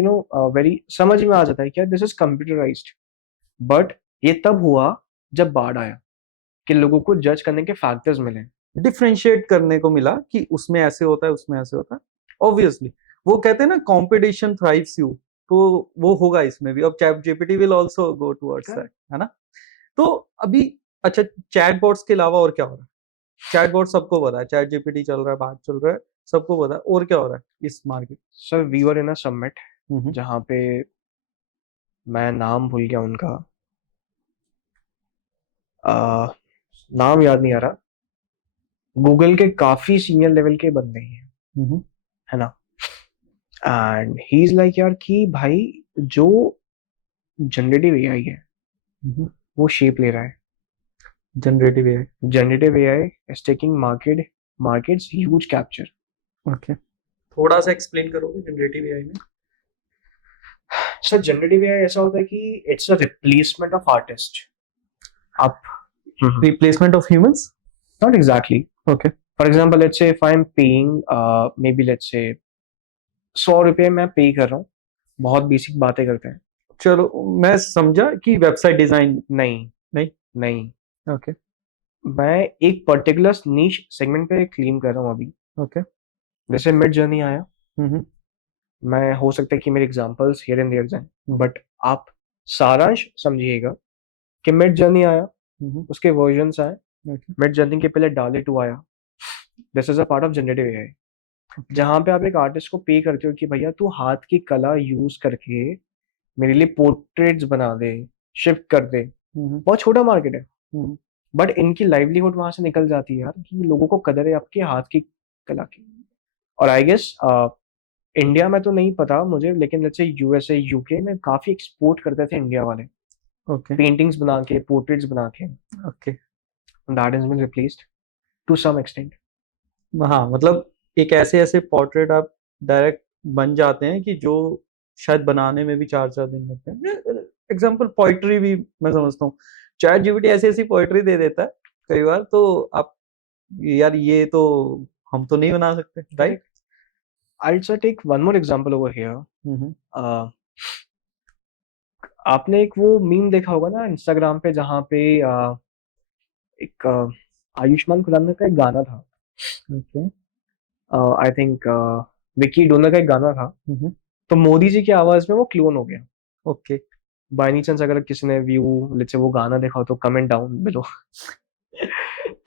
very समझ में आ जाता है क्या दिस इज कंप्यूटराइज्ड। बट ये तब हुआ जब बाढ़ आया कि लोगों को जज करने के फैक्टर्स मिले। डिफरेंशिएट करने को मिला कि उसमें ऐसे होता है, उसमें ऐसे होता है। ऑब्वियसली वो कहते हैं ना, कंपटीशन थ्राइव्स यू, तो वो होगा इसमें भी। अब chat GPT will also go towards that, है ना? तो अभी अच्छा, चैटबॉट्स के अलावा और क्या हो रहा है? चैटबॉट सबको पता है, चैट जीपीटी चल रहा है, बात चल रहा है, सबको पता है। और क्या हो रहा है इस market? Sir we were in a summit hmm, जहाँ पे मैं नाम भूल गया उनका, आ, नाम याद नहीं आ रहा। गूगल के काफी सीनियर लेवल के बंदे ही हैं, हम्म, है ना। एंड ही इज लाइक यार कि भाई जो जनरेटिव एआई है वो शेप ले रहा है। Generative AI. Generative AI is taking markets huge capture. Okay, थोड़ा सा एक्सप्लेन करोगे जनरेटिव एआई में? सर जनरेटिव एआई ऐसा होता है कि it's a replacement of artist. आप replacement of humans? Not exactly. Okay. For example let's say if I am paying maybe let's say 100 रुपये मैं पे कर रहा हूँ। बहुत बेसिक बातें करते हैं। चलो, मैं समझा कि वेबसाइट डिजाइन। नहीं, नहीं। नहीं, ओके। मैं एक पर्टिकुलर नीश सेगमेंट पे क्लेम कर रहा हूँ अभी। ओके। जैसे मिड जर्नी आया, हम्म, मैं हो सकता है कि मेरे एग्जांपल्स हियर एंड देयर जाएं, हम्म, बट आप सारांश समझिएगा कि मिड जर्नी आया, हम्म, उसके वर्जन्स आए। ओके। मिड जर्नी के पहले डाले 2 आया। This is a part of generative AI, okay. जहां पे आप एक आर्टिस्ट को पे करते हो कि भैया तू हाथ की कला यूज करके मेरे लिए पोर्ट्रेट्स बना दे, शिफ्ट कर दे। हम्म, बहुत छोटा मार्केट है, हम्म, बट इनकी लाइवलीहुड वहां से निकल जाती है यार कि लोगों को कदर है आपके हाथ की कला की। और आई गेस इंडिया में तो नहीं पता मुझे, लेकिन लेट्स से यूएसए यूके में काफी एक्सपोर्ट करते थे इंडिया वाले, ओके। पेंटिंग्स बना के, पोर्ट्रेट्स बना के। Okay. That is been replaced to some extent. हाँ, मतलब एक ऐसे ऐसे पोर्ट्रेट आप डायरेक्ट बन जाते हैं कि जो शायद बनाने में भी 4 4 दिन लगते हैं। एग्जाम्पल पोइट्री भी मैं समझता हूँ चैट जीपीटी ऐसी ऐसी पोइट्री दे देता है कई बार, तो आप, यार ये तो हम तो नहीं बना सकते, right? Correct. I will take one more example over hmm, here. आपने एक वो मीम देखा होगा ना इंस्टाग्राम पे जहाँ पे एक आयुष्मान खुराना का एक गाना था। Okay. I think Vicky donor का एक गाना था। हम्म, तो मोदी जी की आवाज में वो क्लोन हो गया। ओके। बाय एनी चांस अगर किसी ने व्यू लेट्स से वो गाना देखा हो तो कमेंट डाउन बिलो।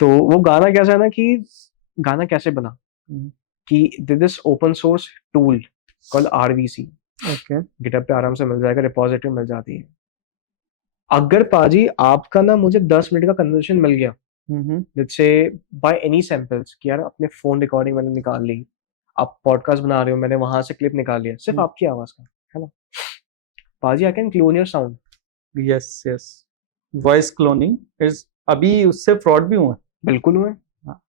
तो वो गाना कैसा है ना कि गाना कैसे बना कि this open source tool called RVC, okay. GitHub पे आराम से मिल जाएगा, रिपोजिटरी मिल जाती है। अगर पाजी आपका ना मुझे 10 मिनट का कन्वर्सेशन मिल गया hmm, let's say buy any samples कि यार अपने फोन रिकॉर्डिंग मैंने निकाल ली, आप पॉडकास्ट बना रहे हो मैंने वहां से क्लिप निकाल लिया सिर्फ आपकी आवाज का, है ना। पाजी I can clone your sound. Yes, yes. Voice cloning is अभी उससे फ्रॉड भी हुए हैं। बिल्कुल हुए। हाँ,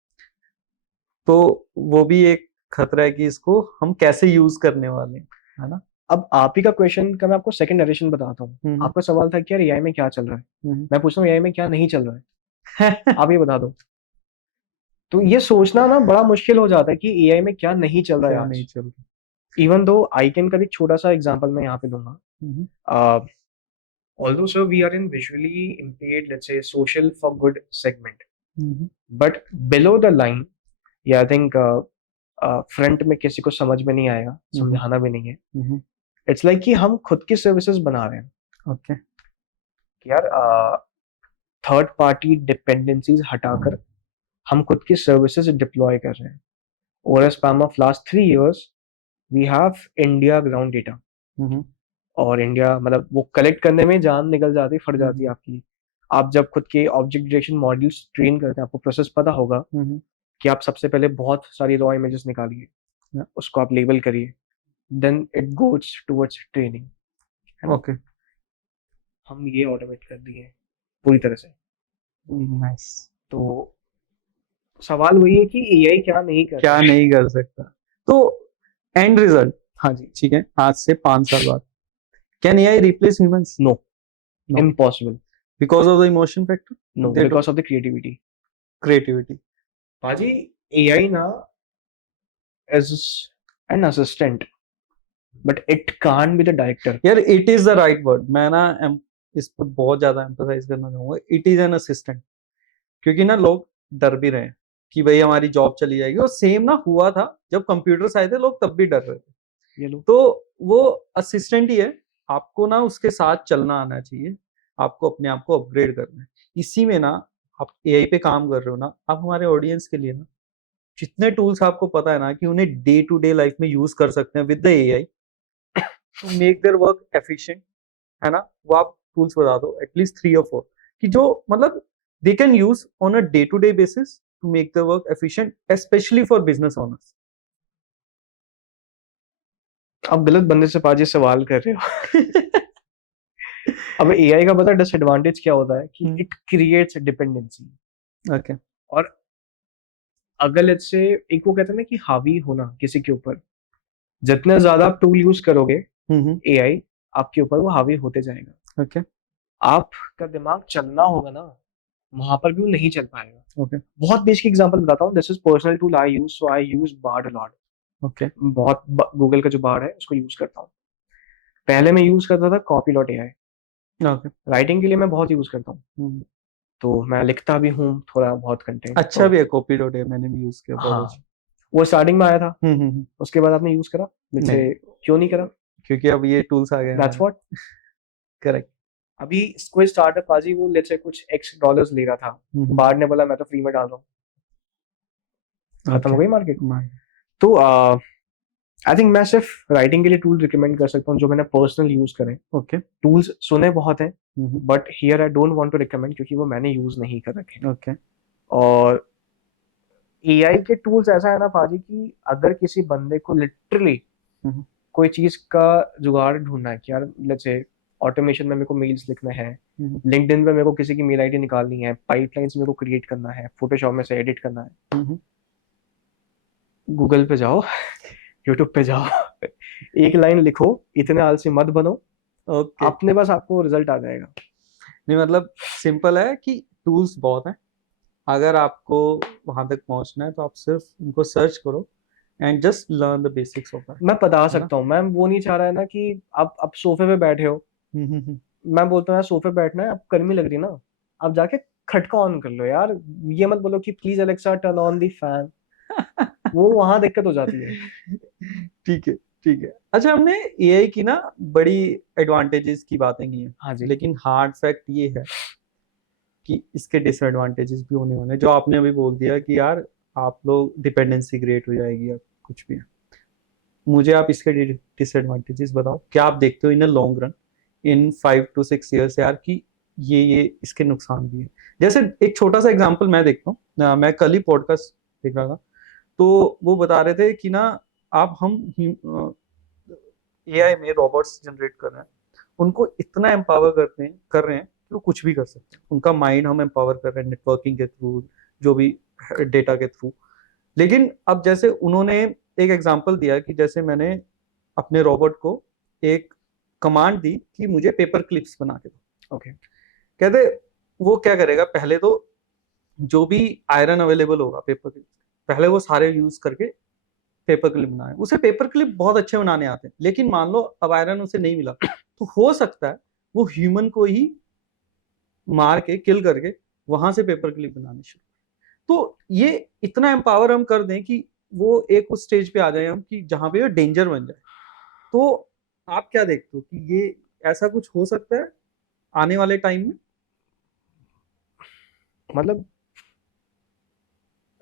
तो वो भी एक खतरा है कि इसको हम कैसे यूज करने वाले हैं, है ना। अब आप ही का क्वेश्चन का मैं आपको सेकंड नरेशन बताता हूँ। हम्म आपका सवाल था कि यार एआई में क्या चल रहा है, हम्म मैं पूछता हूँ एआई में क्या नहीं चल रहा है, आप क्या ये बता दो। तो ये सोचना ना बड़ा मुश्किल हो जाता है कि एआई में क्या नहीं चल रहा है नहीं आज। चल रहा। इवन दो आई कैन का भी छोटा सा एग्जांपल मैं यहाँ पे दूंगा। हम्म Although sir we are in visually impaired, let's say social for good segment, hmm but below the line, yeah, I think front में किसी को समझ में नहीं आएगा, समझाना भी नहीं है। हम्म इट्स लाइक कि हम खुद की सर्विसेज बना रहे हैं ओके कि यार थर्ड पार्टी डिपेंडेंसीज हटाकर हम खुद की सर्विसेज डिप्लॉय कर रहे हैं। Over a span of last 3 years we have India ground data, hmm और इंडिया मतलब वो कलेक्ट करने में जान निकल जाती, फट जाती है आपकी। आप जब खुद के ऑब्जेक्ट डिटेक्शन मॉड्यूल्स ट्रेन करते हैं, आपको प्रोसेस पता होगा हम्म कि आप सबसे पहले बहुत सारी रॉ इमेजेस निकालिए, Yeah. उसको आप लेबल करिए, then it goes towards training, है ना। ओके हम ये ऑटोमेट कर दिए पूरी तरह से। नाइस। तो सवाल वही है कि एआई क्या नहीं कर क्या रहा है। नहीं कर सकता। तो एंड रिजल्ट, हाँ जी। ठीक है, आज से 5 साल बाद can AI replace humans? No, No. Impossible. Because of the emotion factor, no, because of the creativity. Creativity. पाजी एआई ना is an assistant, but it can't be the director. यार it is the right word. मैं ना इस पर बहुत ज्यादा emphasise करना चाहूंगा, इट इज एन असिस्टेंट। क्योंकि ना लोग डर भी रहे हैं कि भाई हमारी जॉब चली जाएगी, और सेम ना हुआ था जब कंप्यूटर्स आए थे, लोग तब भी डर रहे थे। ये लो। तो वो असिस्टेंट ही है, आपको ना उसके साथ चलना आना चाहिए, आपको अपने आप को अपग्रेड करना है। इसी में ना आप एआई पे काम कर रहे हो ना, आप हमारे ऑडियंस के लिए ना जितने टूल्स आपको पता है ना कि उन्हें डे टू डे लाइफ में यूज कर सकते हैं with the AI to make their work efficient, है ना, वो आप टूल्स बता दो एटलीस्ट 3 और 4 कि जो मतलब they can use on a day to day basis to make the work efficient specially for business owners. आप गलत बंदे से पाजी सवाल कर रहे हो। अब एआई का पता डिसएडवांटेज क्या होता है कि इट क्रिएट्स डिपेंडेंसी। ओके और अगर लेट्स से एक वो कहते हैं ना कि हावी होना किसी के ऊपर, जितने ज्यादा आप टूल यूज करोगे एआई आपके ऊपर वो हावी होते जाएगा। ओके आपका दिमाग चलना होगा ना, वहां पर भी वो नहीं चल पाएगा। ओके बहुत बेसिक एग्जांपल बताता हूँ। This is personal tool I use, so I use Bard a lot. Okay बहुत गूगल का जो बार्ड है उसको यूज करता हूँ। पहले मैं यूज करता था copy dot AI, okay writing के लिए मैं बहुत यूज करता हूँ। तो मैं लिखता भी हूँ थोड़ा बहुत कंटेंट। अच्छा तो भी है कॉपी डॉट, मैंने भी यूज किया, बहुत हाँ, अच्छा। वो स्टार्टिंग में आया था, हम्म उसके बाद आपने यूज करा, जैसे नहीं, क्यों नहीं करा? क्योंकि अब ये टूल्स आ गए दैट्स व्हाट। करेक्ट। अभी कोई स्टार्टअप बाजी वो लेट्स से कुछ एक्स डॉलर्स ले रहा था, बार्ड ने बोला मैं तो फ्री में डाल रहा हूँ, खत्म हो गई मार्केट। तो आई थिंक मैं सिर्फ राइटिंग के लिए टूल रिकमेंड कर सकता हूँ जो मैंने पर्सनल यूज करे। ओके टूल्स सुने बहुत हैं, but here I don't want to recommend क्योंकि वो मैंने यूज नहीं कर रखे। ओके और एआई के टूल्स ऐसा है ना पाजी कि अगर किसी बंदे को लिटरली कोई चीज का जुगाड़ ढूंढना है कि यार लेट्स से ऑटोमेशन में मेरे को मेल्स लिखना है, लिंक्डइन पे मेरे को किसी की मेल आईडी निकालनी है, पाइपलाइंस मेरे को क्रिएट करना है, फोटोशॉप में से एडिट करना है, गूगल पे जाओ, यूट्यूब पे जाओ, एक लाइन लिखो, इतने आलसी मत बनो, ओके अपने पास आपको रिजल्ट आ जाएगा। नहीं मतलब सिंपल है कि टूल्स बहुत हैं, अगर आपको वहां तक पहुंचना है तो आप सिर्फ उनको सर्च करो and just learn the basics of that. मैं बता सकता हूँ मैम, वो नहीं चाह रहा है ना कि आप सोफे पे बैठे हो, मैं बोलता हूँ यार सोफे पे बैठना है, अब गर्मी लग रही है ना, आप जाके खटका ऑन कर लो यार, ये मत बोलो कि please Alexa turn on the fan, वो वहां दिक्कत हो जाती है। ठीक है ठीक है। अच्छा, हमने एआई की ना बड़ी एडवांटेजेस की बातें की हैं, हाँ जी। लेकिन हार्ड फैक्ट ये है कि इसके डिसएडवांटेजेस भी होने वाले हैं, जो आपने अभी बोल दिया कि यार आप लोग डिपेंडेंसी क्रिएट हो जाएगी या कुछ भी है। मुझे आप इसके डिसएडवांटेजेस बताओ, क्या आप देखते हो in a long run, in 5 to 6 years यार कि ये इसके नुकसान भी है। जैसे एक छोटा सा एग्जांपल मैं देखता हूँ, मैं कल ही पॉडकास्ट देख रहा था, तो वो बता रहे थे कि ना आप हम एआई में रोबोट्स जनरेट कर रहे हैं, उनको इतना एम्पावर कर रहे हैं कि वो कुछ भी कर सकते हैं, उनका माइंड हम एम्पावर कर रहे हैं नेटवर्किंग के थ्रू, जो भी डेटा के थ्रू। लेकिन अब जैसे उन्होंने एक एग्जांपल दिया कि जैसे मैंने अपने रोबोट को एक कमांड दी कि मुझे पेपर क्लिप्स बना के दो। ओके कहते वो क्या करेगा, पहले तो जो भी आयरन अवेलेबल होगा पेपर क्लिप, पहले वो सारे यूज करके पेपर क्लिप बनाए। उसे पेपर क्लिप बहुत अच्छे बनाने आते हैं, लेकिन मान लो अब आयरन उसे नहीं मिला, तो हो सकता है वो ह्यूमन को ही मार के किल करके वहां से पेपर क्लिप बनाने शुरू। तो ये इतना एम्पावर हम कर दें कि वो एक उस स्टेज पे आ जाए हम कि जहां पे डेंजर बन जाए। तो आप क्या देखते हो कि ये ऐसा कुछ हो सकता है आने वाले टाइम में? मतलब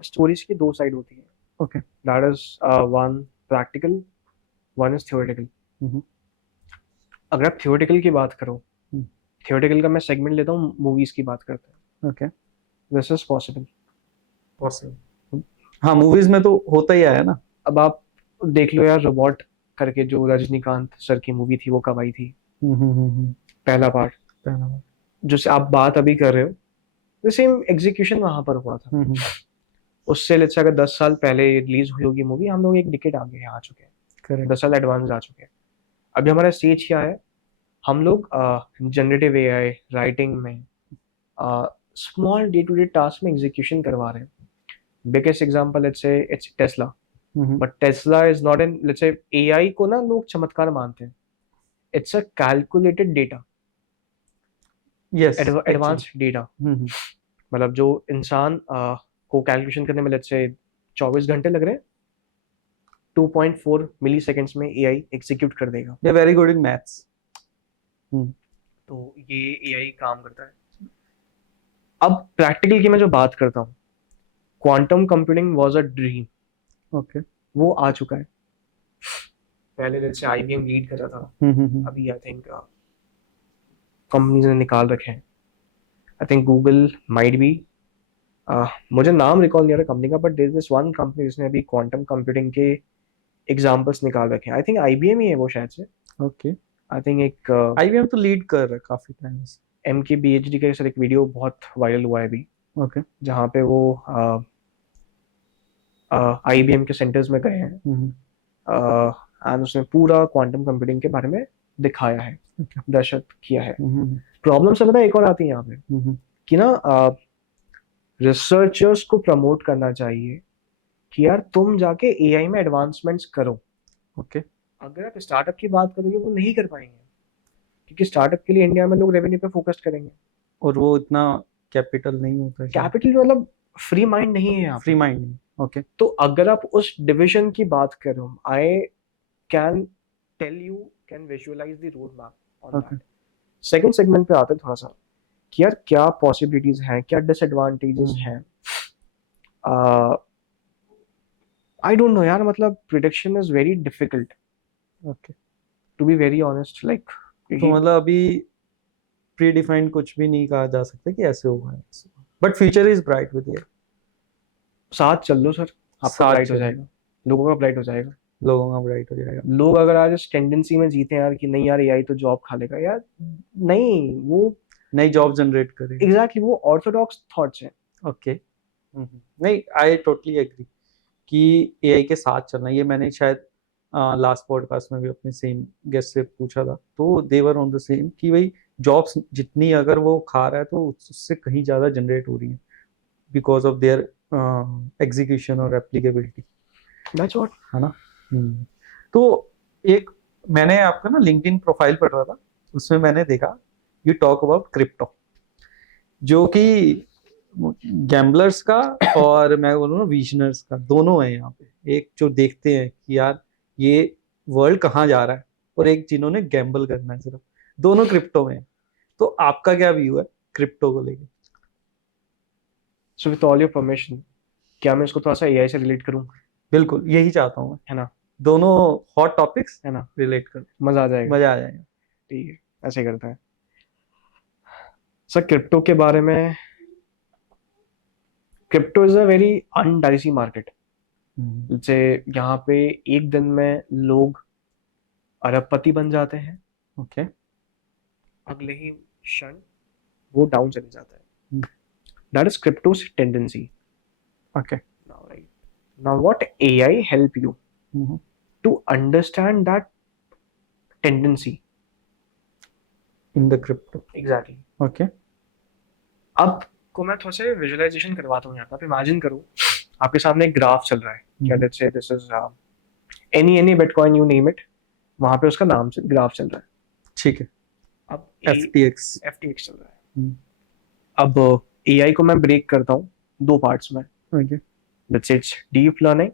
स्टोरीज की दो साइड होती है। Okay. That is one practical, one is theoretical. अगर आप थियोरेटिकल की बात करो, थियोरेटिकल का मैं सेगमेंट लेता हूँ, मूवीज की बात करते हैं। Okay. This is possible. Possible, हाँ, मूवीज में तो होता ही आया ना। अब आप देख लो यार, रोबोट करके जो रजनीकांत सर की मूवी थी वो कब आई थी? पहला पार्ट। पहला बार। जो से आप बात अभी कर रहे हो, सेम एग्जीक्यूशन वहां पर हुआ था। उससे लेट्स से अगर 10 साल पहले रिलीज हुई होगी मूवी, हम लोग एक डिकेड आगे आ चुके हैं, करेक्ट। 10 साल एडवांस आ चुके हैं। अभी हमारा स्टेज क्या है, हम लोग जनरेटिव एआई राइटिंग में small day to day task में एग्जीक्यूशन करवा रहे हैं। Biggest example let's say it's Tesla, but Tesla is not in, let's say AI को ना लोग चमत्कार मानते हैं, it's a calculated data, yes, advance data. मतलब जो इंसान को कैलकुलेशन करने में लेट्स से 24 घंटे लग रहे हैं, 2.4 मिली सेकेंड्स में एआई एग्जीक्यूट कर देगा। They very good in maths. तो ये एआई काम करता है। अब प्रैक्टिकल की मैं जो बात करता हूँ, quantum computing was a dream. Okay. वो आ चुका है। पहले जैसे आईबीएम लीड कर रहा था, अभी आई थिंक कंपनीज ने निकाल रखे हैं। I think Google might be, मुझे नाम रिकॉल नहीं आ रहा कंपनी का, but there is this one company जिसने अभी क्वांटम कंप्यूटिंग के एग्जांपल्स निकाल रखे हैं। आई थिंक आईबीएम ही है वो शायद से। ओके। आई थिंक एक आईबीएम तो लीड कर रहा है काफी टाइम से। एम के बीएचडी के सर एक वीडियो बहुत वायरल हुआ है अभी, ओके। जहाँ पे वो आईबीएम के सेंटर्स में गए हैं एंड उसने पूरा क्वांटम कंप्यूटिंग के बारे में दिखाया है, दर्शक किया है। प्रॉब्लम सब एक और आती है यहाँ पे कि ना रिसर्चर्स को प्रमोट करना चाहिए कि यार तुम जाके एआई में एडवांसमेंट्स करो। ओके। अगर आप स्टार्टअप की बात करोगे वो नहीं कर पाएंगे, क्योंकि स्टार्टअप के लिए इंडिया में लोग रेवेन्यू पे फोकस करेंगे, और वो इतना कैपिटल नहीं होता है। कैपिटल मतलब फ्री माइंड नहीं है यहाँ फ्री माइंड नहीं। ओके। तो अगर आप उस डिविजन की बात करो, I can tell you, can visualise the road map on that. Second segment पे आते हैं थोड़ा सा कि यार क्या पॉसिबिलिटीज हैं, क्या डिसएडवांटेजेस हैं। आई डोंट नो यार, मतलब prediction is very difficult. Okay. To be very honest, like तो मतलब अभी प्री डिफाइंड कुछ भी नहीं कहा जा सकता कि ऐसे होगा, but future is bright with AI. साथ चल लो सर, आपका ब्राइट हो जाएगा, लोगों का ब्राइट हो जाएगा। लोगों का ब्राइट हो जाएगा। लोग अगर आज इस टेंडेंसी में जीते हैं यार कि नहीं यार एआई तो जॉब खा लेगा, यार नहीं, वो नई जॉब जनरेट करेगा। एग्जैक्टली वो ऑर्थोडॉक्स थॉट्स हैं। ओके। नहीं, आई टोटली एग्री कि एआई के साथ चलना। ये मैंने शायद लास्ट पॉडकास्ट में भी अपने सेम गेस्ट से पूछा था, तो देवर ऑन द सेम कि भाई जॉब्स जितनी अगर वो खा रहा है तो उससे कहीं ज्यादा जनरेट हो रही है बिकॉज ऑफ देयर एग्जीक्यूशन और एप्लीकेबिलिटी। दैट्स व्हाट, है ना। तो एक मैंने आपका ना लिंक्डइन प्रोफाइल पढ़ रहा था, उसमें मैंने देखा यू टॉक अबाउट क्रिप्टो, जो कि गैम्बलर्स का और मैं बोलूँ ना विजनर्स का दोनों है यहाँ पे। एक जो देखते हैं कि यार ये वर्ल्ड कहाँ जा रहा है, और एक जिन्होंने गैम्बल करना है सिर्फ, दोनों क्रिप्टो में है। तो आपका क्या व्यू है क्रिप्टो को लेके? So with all your permission, क्या मैं इसको थोड़ा सा एआई से रिलेट करूं? बिल्कुल, यही चाहता हूँ मैं, है ना, दोनों हॉट टॉपिक्स है ना, रिलेट कर, मजा आ जाएगा। मजा आ जाएगा। ठीक है, ऐसे ही करता है सर। क्रिप्टो के बारे में, crypto is a very undicey market. जैसे यहाँ पे एक दिन में लोग अरबपति बन जाते हैं, ओके। अगले ही क्षण वो डाउन चले जाता है. That is crypto's tendency. Okay. Now, right. Now, what AI help you to understand that tendency? In the crypto. Exactly. Okay. अब को मैं थोड़ा से विजुअलाइजेशन करवाता हूँ यहाँ पे. आप इमेजिन करो आपके सामने एक ग्राफ चल रहा है. क्या let's say this is any bitcoin you name it. वहां पे उसका नाम से ग्राफ चल रहा है. ठीक है. अब FTX. चल रहा है. अब AI को मैं ब्रेक करता हूँ दो पार्ट्स में. Okay. Let's say it's deep learning,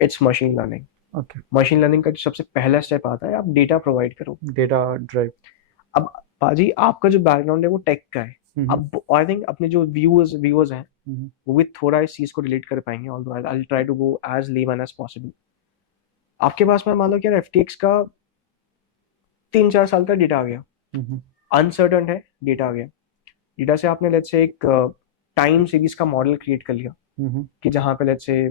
it's machine learning. Okay. Machine learning का जो सबसे पहला स्टेप आता है, आप डेटा प्रोवाइड करो. Data drive. अब पाजी आपका जो बैकग्राउंड है वो टेक का है. अब आई थिंक अपने जो व्यूअर्स हैं वो भी थोड़ा इस चीज को रिलेट कर पाएंगे. Although I will try to go as layman as possible. आपके पास में मान लो कि यार FTX का 3-4 साल का डेटा आ गया. अनसर्टन है, डेटा आ गया. डेटा से आपने लेट्स से एक टाइम सीरीज का मॉडल क्रिएट कर लिया कि जहाँ पे लेट्स से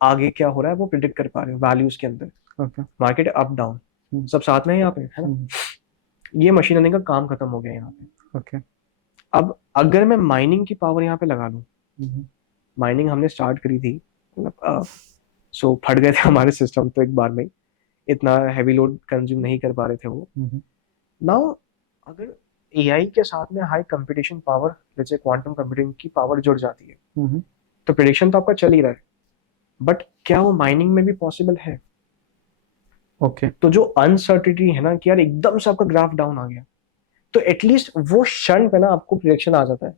आगे क्या हो रहा है वो प्रिडिक्ट कर पा रहे हो वैल्यूज के अंदर. मार्केट अप डाउन सब साथ में है यहाँ पे, है ना. ये मशीन लर्निंग का काम खत्म हो गया यहाँ पे. Okay. अब अगर मैं माइनिंग की पावर यहाँ पे लगा लूँ, माइनिंग हमने स्टार्ट करी थी, मतलब सो फट गए थे हमारे सिस्टम तो एक बार में. इतना हैवी लोड कंज्यूम नहीं कर पा रहे थे वो. नाउ अगर AI के साथ में हाई कंप्यूटेशन पावर जैसे क्वांटम कंप्यूटिंग की पावर जुड़ जाती है तो प्रेडिक्शन तो आपका चल ही रहा है, बट क्या वो माइनिंग में भी पॉसिबल है? ओके. तो जो अनसर्टिनिटी है ना कि यार एकदम से आपका ग्राफ डाउन आ गया, तो एटलीस्ट वो क्षण पे ना आपको प्रेडिक्शन आ जाता है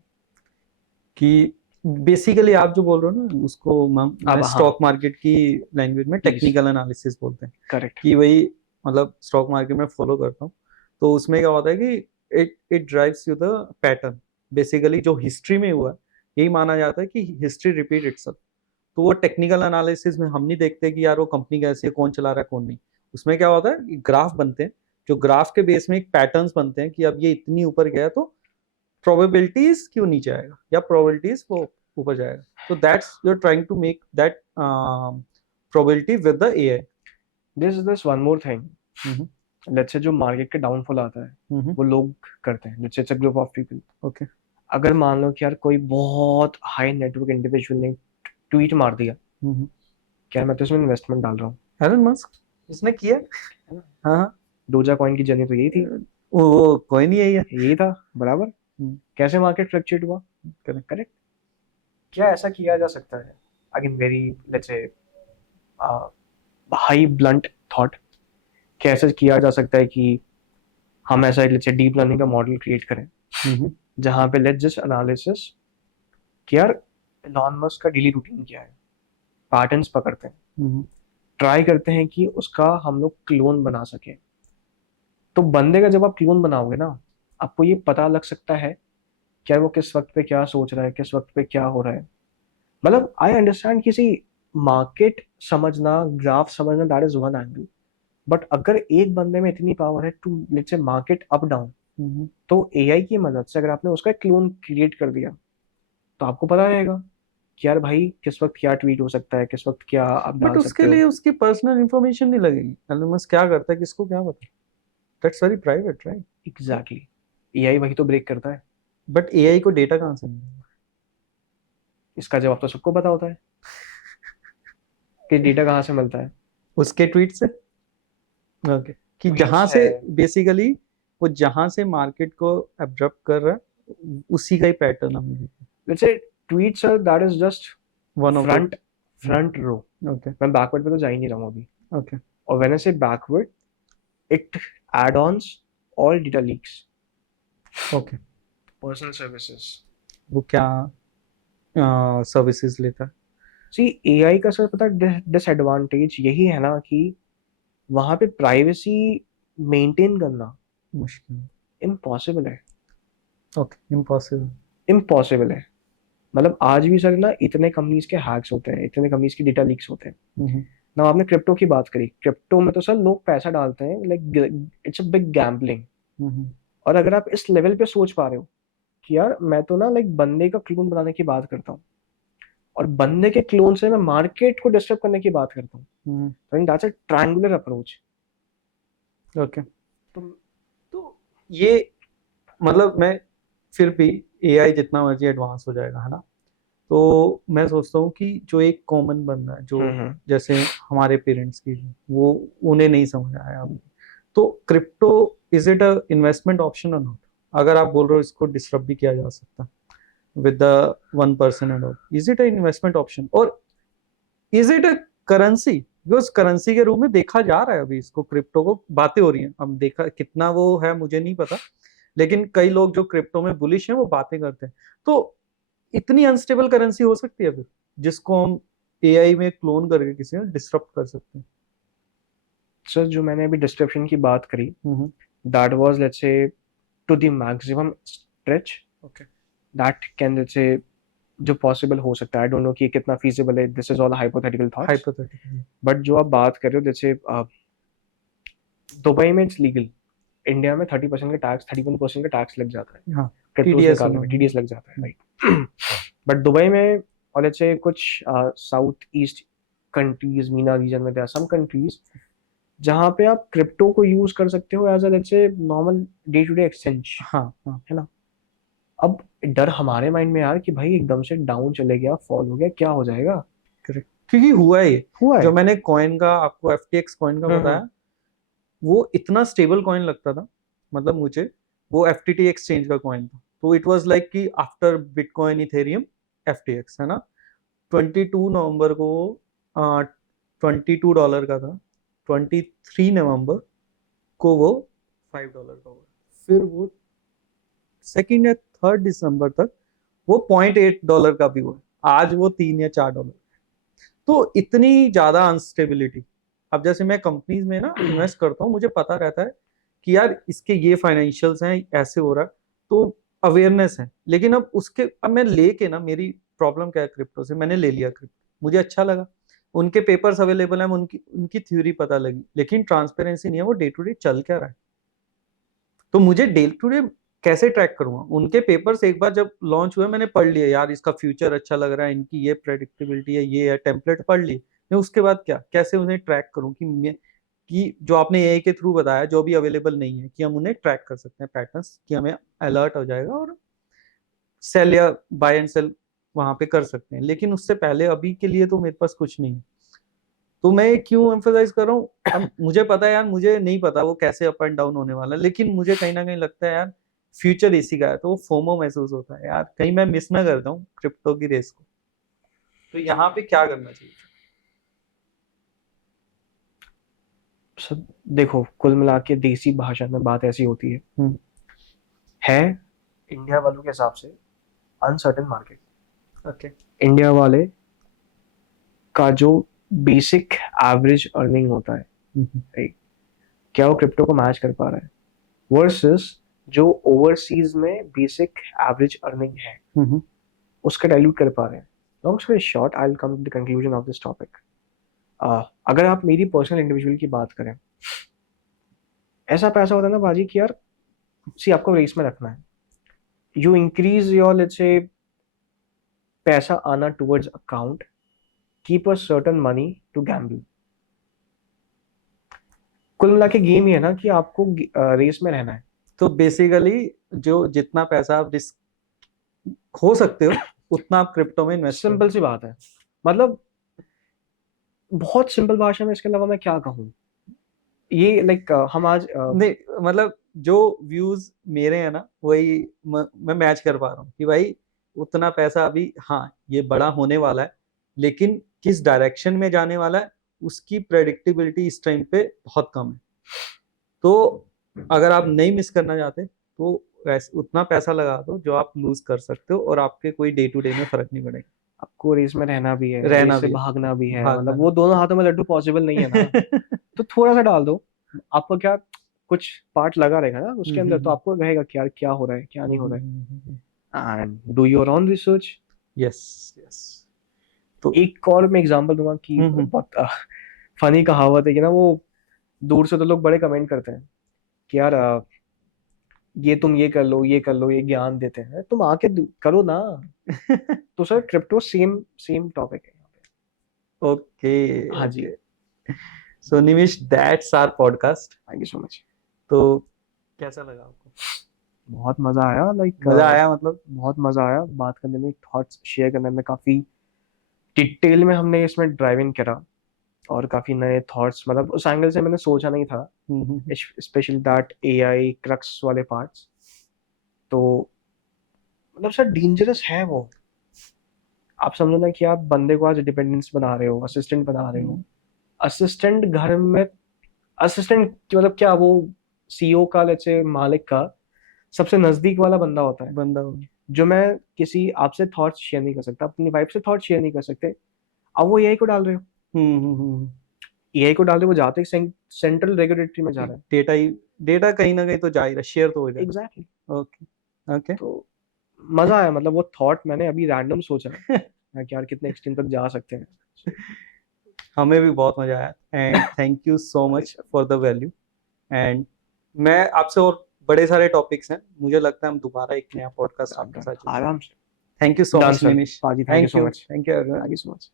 कि बेसिकली आप जो बोल रहे हो ना उसको मैं स्टॉक मार्केट की लैंग्वेज में टेक्निकल एनालिसिस बोलते हैं. करेक्ट. कि वही मतलब स्टॉक मार्केट में फॉलो करता हूँ तो उसमें क्या होता है कि it drives you the pattern. Basically जो हिस्ट्री में हुआ है यही माना जाता है कि हिस्ट्री रिपीट इटसेल्फ. तो वो टेक्निकल एनालिसिस में हम नहीं देखते कि यार वो कंपनी कैसी है, कौन चला रहा है कौन नहीं. उसमें क्या होता है ग्राफ बनते हैं, जो ग्राफ के बेस में एक पैटर्न्स बनते हैं कि अब ये इतनी ऊपर गया तो प्रोबेबिलिटीज क्यों नीचे आएगा या प्रोबेबिलिटीज वो ऊपर जाएगा. तो that's you are trying to make that probability with the AI. This one more thing. Let's say जो मार्केट का डाउनफॉल आता है वो लोग करते हैं. Let's say it's a group of people. Okay. अगर मान लो कि यार कोई बहुत हाई नेटवर्क इंडिविजुअल ने ट्वीट मार दिया क्या मैं तो इसमें इन्वेस्टमेंट डाल रहा हूँ. एलन मस्क उसने किया. हाँ. डोजा कॉइन की जर्नी तो यही थी. वो कोई नहीं है यही था बराबर. कैसे मार्केट फ्लक्चुएट हुआ. करेक्ट. क्या ऐसा किया जा सकता है? Again very let's say high blunt thought. कैसे किया जा सकता है कि हम ऐसा लेट्स से डीप लर्निंग का मॉडल क्रिएट करें जहां पे लेट्स जस्ट एनालिसिस कि यार एलन मस्क का डेली रूटीन क्या है, पैटर्न्स पकड़ते हैं, ट्राई करते हैं कि उसका हम लोग क्लोन बना सके. तो बंदे का जब आप क्लोन बनाओगे ना आपको ये पता लग सकता है क्या वो किस वक्त पे क्या सोच रहा है, किस वक्त पे क्या हो रहा है. मतलब आई अंडरस्टैंड किसी मार्केट समझना, ग्राफ समझना, that is one angle. But अगर एक बंदे में इतनी पावर है to let's say market up down, तो AI की मदद से अगर आपने उसका क्लोन क्रिएट कर दिया तो आपको पता रहेगा कि यार भाई किस वक्त क्या ट्वीट हो सकता है, किस वक्त क्या आप डाल सकते हो. बट उसके लिए उसकी पर्सनल इंफॉर्मेशन नहीं लगेगी. एलन मस्क क्या करता है किसको क्या पता. That's very private right. Exactly. AI वही तो ब्रेक करता है. बट AI को डेटा कहाँ से मिलेगा? इसका जवाब तो सबको पता होता है कि डेटा कहाँ से मिलता है. उसके ट्वीट से. ओके. कि जहां से बेसिकली वो जहां से मार्केट को एब्जॉर्ब कर रहा है उसी का ही पैटर्न हमें. Let's say tweets are that is just one of front row. Okay. मैं बैकवर्ड पे तो जा ही नहीं रहा हूँ अभी. ओके. और व्हेन आई से backward it add-ons all data leaks. Okay. Personal services. वो क्या सर्विसेज लेता है? सी AI का सर पता डिसएडवांटेज यही है ना कि वहां पे प्राइवेसी मेंटेन करना मुश्किल. इम्पॉसिबल है. ओके. इम्पॉसिबल है. मतलब आज भी सर ना इतने कंपनीज के हैक्स होते हैं, इतने कंपनीज की डेटा लीक्स होते हैं ना. आपने क्रिप्टो की बात करी. क्रिप्टो में तो सर लोग पैसा डालते हैं, like it's a big gambling. और अगर आप इस लेवल पे सोच पा रहे हो कि यार मैं तो ना लाइक बंदे का क्लोन बनाने की बात करता हूँ और बंदे के क्लोन से मैं मार्केट को डिस्टर्ब करने की बात करता हूँ, तो that's a triangular approach. Okay. तो ये मतलब मैं फिर भी एआई जितना मर्जी एडवांस हो जाएगा, है ना, तो मैं सोचता हूँ कि जो एक कॉमन बंदा है, जो जैसे हमारे पेरेंट्स की, वो उन्हें नहीं समझ आया अभी, तो crypto is it a investment option और नॉट? अगर आप बोल रहे हो इसको डिसरप्ट भी किया जा सकता है with the 1% and all, is it a investment option और is it a currency? Because currency के रूप में देखा जा रहा है अभी इसको, क्रिप्टो को, बातें हो रही हैं, अब देखा कितना वो है मुझे नहीं पता, लेकिन कई लोग जो क्रिप्टो में बुलिश हैं वो बातें करते हैं। तो इतनी अनस्टेबल करेंसी हो सकती है फिर, जिसको हम एआई में क्लोन करके किसी में डिसरप्ट कर सकते हैं? सर जो मैंने अभी डिस्क्रिप्शन की बात करी, hmm. That was let's say to the maximum stretch okay. That can let's say, जो पॉसिबल हो सकता है, आई डोंट नो कि कितना फीजिबल है, this is all hypothetical thoughts, hypothetical. But जो आप बात कर रहे हो जैसे दुबई में इट्स लीगल, इंडिया में 30% का टैक्स, 31% का टैक्स लग जाता है हाँ, क्रिप्टोज टीडीएस निकालने में, टीडीएस लग जाता है, राइट। बट दुबई में और लेट्स से कुछ south east countries, MENA region में, देयर आर सम कंट्रीज जहाँ पे आप क्रिप्टो को यूज कर सकते हो as a let's say normal day to day exchange, हाँ हाँ। है ना। अब डर हमारे माइंड में यार कि भाई एकदम से डाउन चले गया, फॉल हो गया, क्या हो जाएगा। करेक्ट, क्योंकि हुआ है ये। हुआ जो है। मैंने कॉइन का आपको एफटीएक्स कॉइन का बताया, वो इतना स्टेबल कॉइन लगता था, मतलब मुझे, वो एफटीटी एक्सचेंज का कॉइन था, तो इट वाज लाइक कि आफ्टर बिटकॉइन, इथेरियम, एफटीएक्स, है ना। 22 नवंबर को $22 का था, 23 नवंबर को वो $5 का हुआ, फिर वो 2 या 3 दिसंबर तक वो $0.8 का भी हुआ, आज वो $3 या $4। तो इतनी ज्यादा अनस्टेबिलिटी। अब जैसे मैं कंपनीज में ना इन्वेस्ट करता हूँ, मुझे पता रहता है कि यार इसके ये फाइनेंशियल्स हैं, ऐसे हो रहा है, तो अवेयरनेस है। लेकिन अब मैं लेके ना, मेरी प्रॉब्लम क्या है क्रिप्टो से, मैंने ले लिया क्रिप्टो, मुझे अच्छा लगा, उनके पेपर्स अवेलेबल हैं, उनकी उनकी थ्योरी पता लगी, लेकिन ट्रांसपेरेंसी नहीं है, वो डे टू डे चल क्या रहा है। तो मुझे डे टू डे कैसे ट्रैक करूंगा? उनके पेपर्स एक बार जब लॉन्च हुए मैंने पढ़ लिए, यार इसका फ्यूचर अच्छा लग रहा है, इनकी ये प्रेडिक्टेबिलिटी है, ये है, टेम्पलेट पढ़ लिए, मैं उसके बाद क्या, कैसे उन्हें ट्रैक करूं कि जो आपने एआई के थ्रू बताया, जो भी अवेलेबल नहीं है, कि हम उन्हें ट्रैक कर सकते हैं पैटर्न्स, कि हमें अलर्ट हो जाएगा और सेल या बाय एंड सेल वहां पे कर सकते हैं। लेकिन उससे पहले अभी के लिए तो मेरे पास कुछ नहीं है। तो मैं क्यों एम्फेसाइज कर रहा हूँ, अब मुझे पता है यार, मुझे नहीं पता वो कैसे अप एंड डाउन होने वाला है, लेकिन मुझे कहीं ना कहीं लगता है यार फ्यूचर इसी का है, तो वो फोमो महसूस होता है यार, कहीं मैं मिस ना करता हूँ क्रिप्टो की रेस को। तो यहाँ पे क्या करना चाहिए? सब देखो, कुल मिला के देसी भाषा में बात ऐसी होती है इंडिया वालों के हिसाब से अनसर्टेन मार्केट। ओके। इंडिया वाले का जो बेसिक एवरेज अर्निंग होता है, राइट, क्या वो क्रिप्टो को मैच कर पा रहा है वर्सेस जो ओवरसीज में बेसिक एवरेज अर्निंग है उसका डाइल्यूट कर पा रहे हैं। Long story short, I will come to the conclusion of this topic. अगर आप मेरी पर्सनल इंडिविजुअल की बात करें, ऐसा पैसा होता है ना बाजी कि यार सी आपको रेस में रखना है, you increase your let's say पैसा आना towards account, keep a certain money to gamble. कुल मिला के गेम ही है ना कि आपको रेस में रहना है। तो बेसिकली जो जितना पैसा आप रिस्क खो सकते हो उतना आप क्रिप्टो में इन्वेस्ट करो। सिंपल सी बात है, मतलब बहुत सिंपल भाषा में, इसके अलावा मैं क्या कहूँ। ये लाइक हम आज नहीं, मतलब जो व्यूज मेरे हैं ना, वही मैं मैच कर पा रहा हूँ कि भाई उतना पैसा अभी, हाँ ये बड़ा होने वाला है, लेकिन किस डायरेक्शन में जाने वाला है उसकी प्रेडिक्टेबिलिटी इस टाइम पे बहुत कम है। तो अगर आप नहीं मिस करना चाहते तो वैसे उतना पैसा लगा दो जो आप लूज कर सकते हो, और आपके कोई डे टू डे में फर्क नहीं पड़ेगा। आपको रेस में रहना भी है, रहना रेस से भी है, भागना भी है, भागना मतलब वो दोनों हाथों में लड्डू पॉसिबल नहीं है ना। भी। तो थोड़ा सा डाल दो, आपको क्या कुछ पार्ट लगा रहेगा ना उसके अंदर, तो आपको रहेगा कि यार क्या हो रहा है, क्या नहीं हो रहा है, and do your own research. Yes yes. तो एक और मैं एग्जांपल दूंगा कि बहुत फनी कहावत है कि ना, वो दूर से तो लोग बड़े कमेंट करते हैं कि यार ये तुम ये कर लो, ये कर लो, ये ज्ञान देते हैं, तुम आके करो ना। तो sir crypto same same topic है यहाँ पे। ओके हाँ जी, okay. So Nimish, that's our podcast. Thank you so much. तो कैसा लगा आपको? बहुत मजा आया, लाइक मजा आया मतलब बहुत मजा आया बात करने में, थॉट्स शेयर करने में, काफी डिटेल में हमने इसमें ड्राइव इन करा और काफी नए थॉट्स, मतलब उस एंगल से मैंने सोचा नहीं था, स्पेशली दैट एआई क्रक्स वाले पार्ट्स। तो मतलब सर डेंजरस है वो। आप समझो ना कि आप बंदे को आज डिपेंडेंस बना रहे हो, असिस्टेंट बना रहे हो। असिस्टेंट घर में, असिस्टेंट मतलब क्या, वो सीईओ का, लेट्स से मालिक का सबसे नजदीक वाला बंदा होता है, बंदा। जो मैं किसी आपसे थॉट्स शेयर नहीं कर सकता, अपनी वाइफ से थॉट्स शेयर नहीं कर सकते, अब वो एआई को डाल रहे हो। एआई को डाल रहे हो, वो जाते ही सेंट्रल रेगुलेटरी में जा रहा है। डेटा ही, डेटा कहीं ना कहीं तो जा ही रहा, शेयर तो हो जाए। एग्जैक्टली। Okay okay. तो मजा आया, मतलब वो थॉट मैंने अभी रैंडम सोचा कि यार कितने एक्सट्रीम तक जा सकते हैं। हमें भी बहुत मजा आया and thank you so much for the value. And मैं आपसे और बड़े सारे टॉपिक्स हैं, मुझे लगता है हम दोबारा एक नया पॉडकास्ट आपके साथ आराम से। Thank you so Done, much sir. Nimish. Paji, thank you so much. Thank you everyone. Thank you so much.